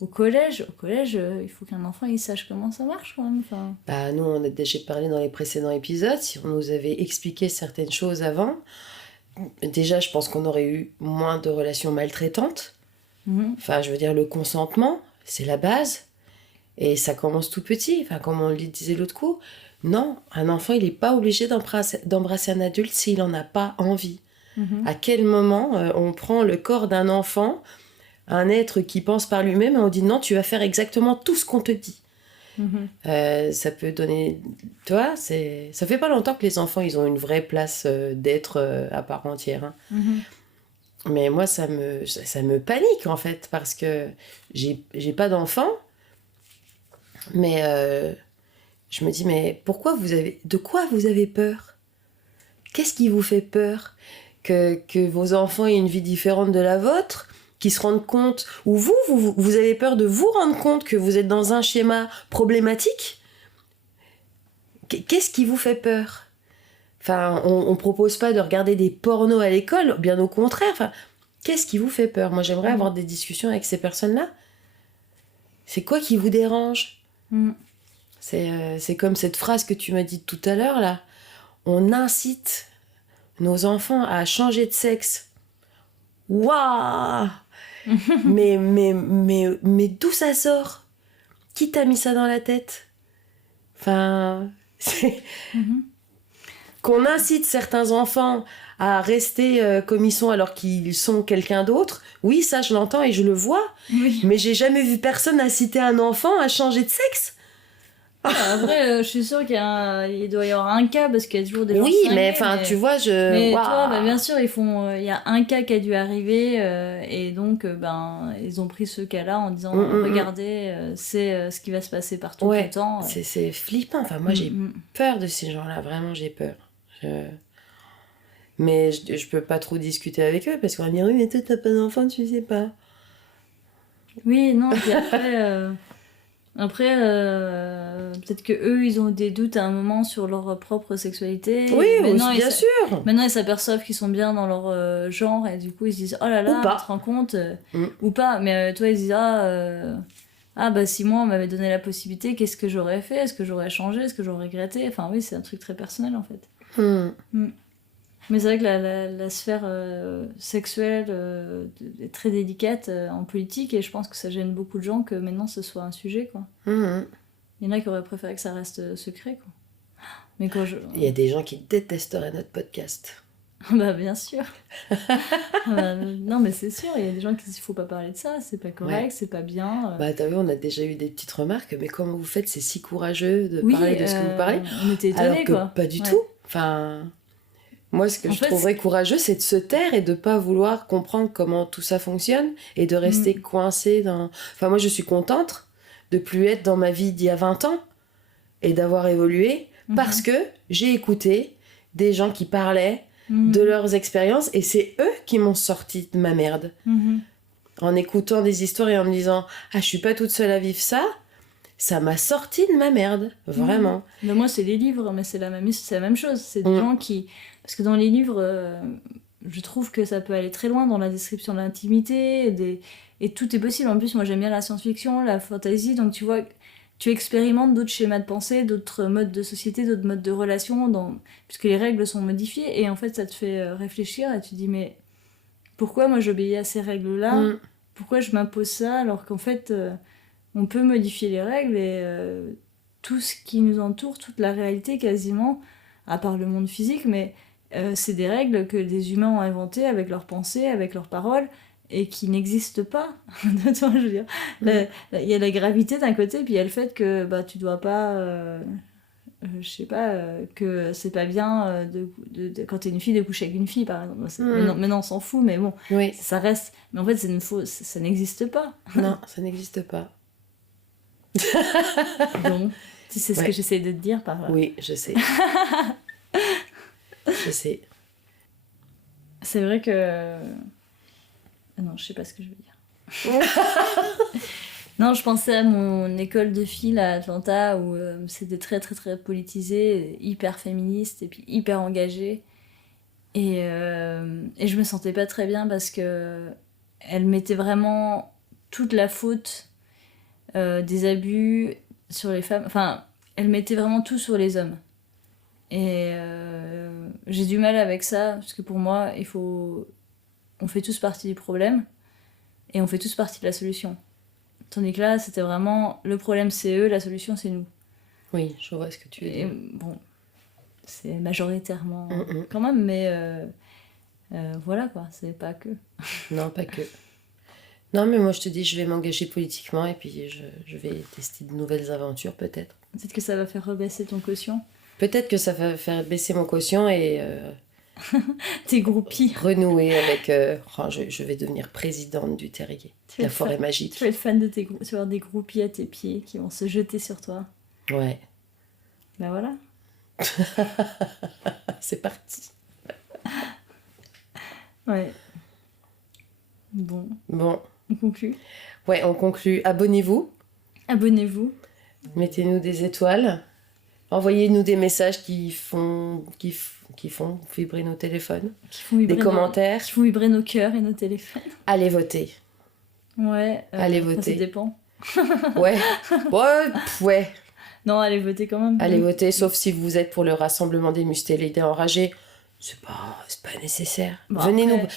Au collège, il faut qu'un enfant il sache comment ça marche quand même. Enfin... Bah, nous, on a déjà parlé dans les précédents épisodes. Si on nous avait expliqué certaines choses avant, déjà, je pense qu'on aurait eu moins de relations maltraitantes. Enfin, je veux dire, le consentement, c'est la base. Et ça commence tout petit. Enfin, comme on le disait l'autre coup. Non, un enfant, il n'est pas obligé d'embrasser un adulte s'il n'en a pas envie. À quel moment on prend le corps d'un enfant, un être qui pense par lui-même, et on dit non, tu vas faire exactement tout ce qu'on te dit. Ça peut donner... Tu vois, ça fait pas longtemps que les enfants, ils ont une vraie place d'être à part entière. Mais moi, ça me panique, en fait, parce que j'ai pas d'enfant, mais... Je me dis, mais de quoi vous avez peur ? Qu'est-ce qui vous fait peur ? Que vos enfants aient une vie différente de la vôtre ? Qu'ils se rendent compte ? Ou vous avez peur de vous rendre compte que vous êtes dans un schéma problématique ? Qu'est-ce qui vous fait peur ? Enfin, on propose pas de regarder des pornos à l'école, bien au contraire. Enfin, qu'est-ce qui vous fait peur ? Moi, j'aimerais avoir des discussions avec ces personnes-là. C'est quoi qui vous dérange ? C'est comme cette phrase que tu m'as dite tout à l'heure, là. On incite nos enfants à changer de sexe. Waouh ! mais d'où ça sort ? Qui t'a mis ça dans la tête ? Enfin, qu'on incite certains enfants à rester comme ils sont alors qu'ils sont quelqu'un d'autre, oui, ça, je l'entends et je le vois. Mais j'ai jamais vu personne inciter un enfant à changer de sexe. Après, je suis sûre qu'il doit y avoir un cas parce qu'il y a toujours des gens mais enfin, tu vois, Mais toi, bien sûr, il y a un cas qui a dû arriver et donc, ils ont pris ce cas-là en disant regardez, c'est ce qui va se passer partout tout le temps. C'est flippant. Enfin, moi, j'ai peur de ces gens-là. Vraiment, j'ai peur. Mais je peux pas trop discuter avec eux parce qu'on va me dire oui, mais toi, t'as pas d'enfant, tu sais pas. Oui, non, puis après, peut-être que eux ils ont des doutes à un moment sur leur propre sexualité. Oui, bien sûr. Maintenant, ils s'aperçoivent qu'ils sont bien dans leur genre et du coup, ils se disent oh là là, tu te rends compte ou pas. Mais toi, ils se disent si moi on m'avait donné la possibilité, qu'est-ce que j'aurais fait ? Est-ce que j'aurais changé ? Est-ce que j'aurais regretté ? Enfin, oui, c'est un truc très personnel en fait. Mais c'est vrai que la sphère sexuelle est très délicate en politique et je pense que ça gêne beaucoup de gens que maintenant ce soit un sujet, quoi. Il y en a qui auraient préféré que ça reste secret, quoi. Mais il y a des gens qui détesteraient notre podcast. Bah bien sûr. Non mais c'est sûr, il y a des gens qui disent qu'il faut pas parler de ça, c'est pas correct, c'est pas bien. Bah t'as vu, on a déjà eu des petites remarques, mais comment vous faites, c'est si courageux de parler de ce que vous parlez. On était étonnés, alors que quoi. Pas du tout. Enfin... Moi, ce que je trouverais courageux, c'est de se taire et de pas vouloir comprendre comment tout ça fonctionne et de rester coincé dans... Enfin, moi, je suis contente de plus être dans ma vie d'il y a 20 ans et d'avoir évolué parce que j'ai écouté des gens qui parlaient de leurs expériences et c'est eux qui m'ont sorti de ma merde. En écoutant des histoires et en me disant « Ah, je suis pas toute seule à vivre ça », ça m'a sorti de ma merde, vraiment. Mais moi, c'est les livres, mais c'est la même chose. C'est des gens qui... Parce que dans les livres, je trouve que ça peut aller très loin dans la description de l'intimité, et tout est possible. En plus, moi, j'aime bien la science-fiction, la fantasy, donc tu vois, tu expérimentes d'autres schémas de pensée, d'autres modes de société, d'autres modes de relations, puisque les règles sont modifiées, et en fait, ça te fait réfléchir, et tu te dis, mais pourquoi moi j'obéis à ces règles-là ? Pourquoi je m'impose ça, alors qu'en fait... on peut modifier les règles et tout ce qui nous entoure, toute la réalité quasiment, à part le monde physique, mais c'est des règles que des humains ont inventées avec leurs pensées, avec leurs paroles, et qui n'existent pas. Je veux dire, il y a la gravité d'un côté, puis il y a le fait que tu dois pas... je sais pas, que c'est pas bien quand t'es une fille de coucher avec une fille, par exemple. Maintenant, on s'en fout, mais bon, ça reste... Mais en fait, ça n'existe pas. Non, ça n'existe pas. Donc, c'est ce que j'essaie de te dire par là. Oui, je sais. Je sais. C'est vrai que... non, je sais pas ce que je veux dire. Non, je pensais à mon école de filles à Atlanta où c'était très très très politisé, hyper féministe et puis hyper engagé. Et je me sentais pas très bien parce que elle mettait vraiment toute la faute des abus sur les femmes. Enfin, elle mettait vraiment tout sur les hommes. Et j'ai du mal avec ça parce que pour moi, on fait tous partie du problème et on fait tous partie de la solution. Tandis que là, c'était vraiment le problème c'est eux, la solution c'est nous. Oui, je vois ce que tu veux dire. Bon, c'est majoritairement quand même, mais voilà quoi, c'est pas que. Non, pas que. Non, mais moi je te dis, je vais m'engager politiquement et puis je vais tester de nouvelles aventures peut-être. Peut-être que ça va faire rebaisser ton quotient. Peut-être que ça va faire baisser mon quotient et Tes groupies. renouer avec... je vais devenir présidente du Terrier, la forêt magique. Tu vas être fan de tes groupes, tu vas avoir des groupies à tes pieds qui vont se jeter sur toi. Ouais. Ben voilà. C'est parti. Ouais. Bon, Bon, on conclut. ouais, on conclut. Abonnez-vous, Abonnez-vous. mettez-nous des étoiles, envoyez-nous des messages qui font vibrer nos téléphones, Qui font vibrer des commentaires. qui font vibrer nos cœurs et nos téléphones. Allez voter. Ouais. Allez Ça voter. dépend. Ouais. Ouais. Non, allez voter quand même. Allez voter, sauf si vous êtes pour le rassemblement des mustélidés enragés. C'est pas nécessaire. Bon, Venez-nous, après-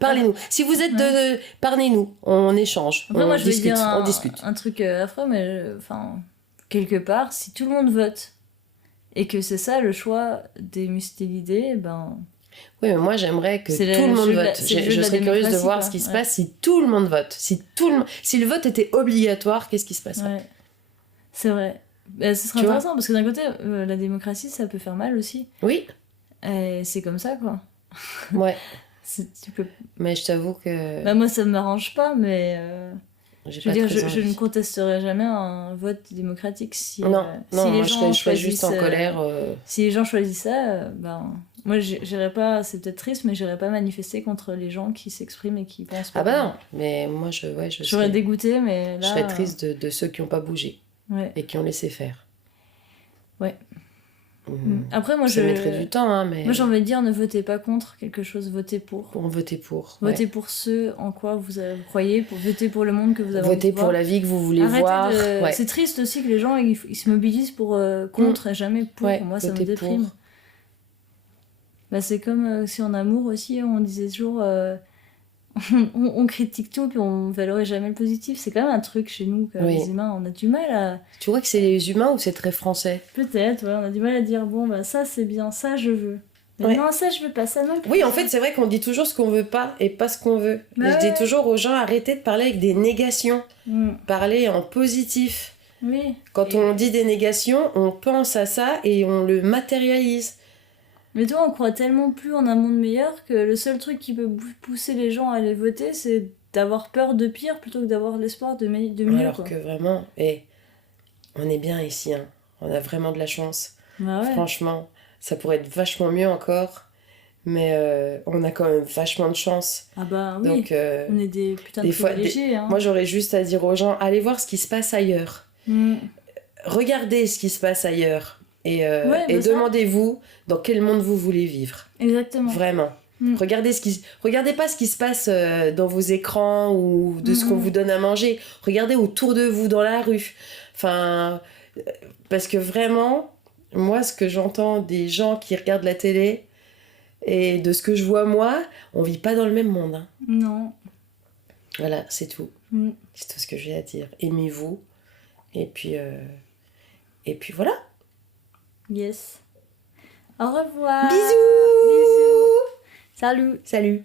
parlez-nous. Si vous êtes parlez-nous, on échange, Après, on moi, je vais discute, dire on discute. un truc affreux, mais enfin, quelque part, si tout le monde vote et que c'est ça le choix des mustélidés, ben. Oui, mais moi j'aimerais que C'est tout le monde jeu de la- vote. c'est le jeu de Je la serais curieuse de démocratie, voir quoi. ce qui se Ouais. passe si tout le monde vote. Si le vote était obligatoire, qu'est-ce qui se passerait? Ouais. C'est vrai. Ce serait Tu vois intéressant parce que d'un côté, la démocratie, ça peut faire mal aussi. Oui, Et c'est comme ça, quoi. ouais. Tu peux... Mais je t'avoue que Bah, moi, ça me m'arrange pas, mais j'ai je veux pas dire, très je envie. ne contesterai jamais un vote démocratique si, Non, si non, les moi gens je serais juste en choisissent, colère. Si les gens choisissent ça, ben, moi, j'irai pas, c'est peut-être triste, mais j'irai pas manifester contre les gens qui s'expriment et qui pensent pas. Ah bah non, mais moi je J'aurais serais, dégoûté, mais là. je serais triste de ceux qui n'ont pas bougé Ouais. et qui ont laissé faire. Ouais. Mmh. Après, moi, Ça mettrait du temps, hein, mais Moi, j'ai envie de dire, ne votez pas contre quelque chose, votez pour. on voter pour. Votez Ouais. pour ce en quoi vous croyez, pour voter pour le monde que vous avez envie Voter de voir. pour la vie que vous voulez Arrêtez voir. de- Ouais. C'est triste aussi que les gens ils se mobilisent pour contre et jamais pour. Ouais, Moi, ça me voter déprime. pour. Bah, c'est comme si en amour aussi, on disait toujours on critique tout puis on valorise jamais le positif. C'est quand même un truc chez nous, que Oui. les humains, on a du mal à. Tu vois que c'est les humains ou c'est très français? Peut-être, ouais, on a du mal à dire bon, bah ça c'est bien, ça je veux. Mais Ouais. non, ça je veux pas, ça non plus. Oui, en fait, c'est vrai qu'on dit toujours ce qu'on veut pas et pas ce qu'on veut. Bah Et je ouais. dis toujours aux gens, arrêtez de parler avec des négations. Mm. Parlez en positif. Oui. Quand Et- on dit des négations, on pense à ça et on le matérialise. Mais toi, on croit tellement plus en un monde meilleur que le seul truc qui peut pousser les gens à aller voter, c'est d'avoir peur de pire plutôt que d'avoir l'espoir de mieux. Alors quoi. que vraiment, on est bien ici. Hein. On a vraiment de la chance. Bah ouais. Franchement, ça pourrait être vachement mieux encore. Mais on a quand même vachement de chance. Ah bah oui, Donc, on est des putains de des fois, privilégiés. Hein. moi, j'aurais juste à dire aux gens, allez voir ce qui se passe ailleurs. Mm. Regardez ce qui se passe ailleurs. Et Ouais, bah ça. demandez-vous dans quel monde vous voulez vivre. Exactement. Vraiment. Mm. Regardez pas ce qui se passe dans vos écrans ou de ce qu'on vous donne à manger. Regardez autour de vous dans la rue. Enfin, parce que vraiment, moi, ce que j'entends des gens qui regardent la télé et de ce que je vois moi, on vit pas dans le même monde. Hein. Non. Voilà, c'est tout. Mm. C'est tout ce que j'ai à dire. Aimez-vous. Et puis voilà. Yes. Au revoir. Bisous. Salut. Salut.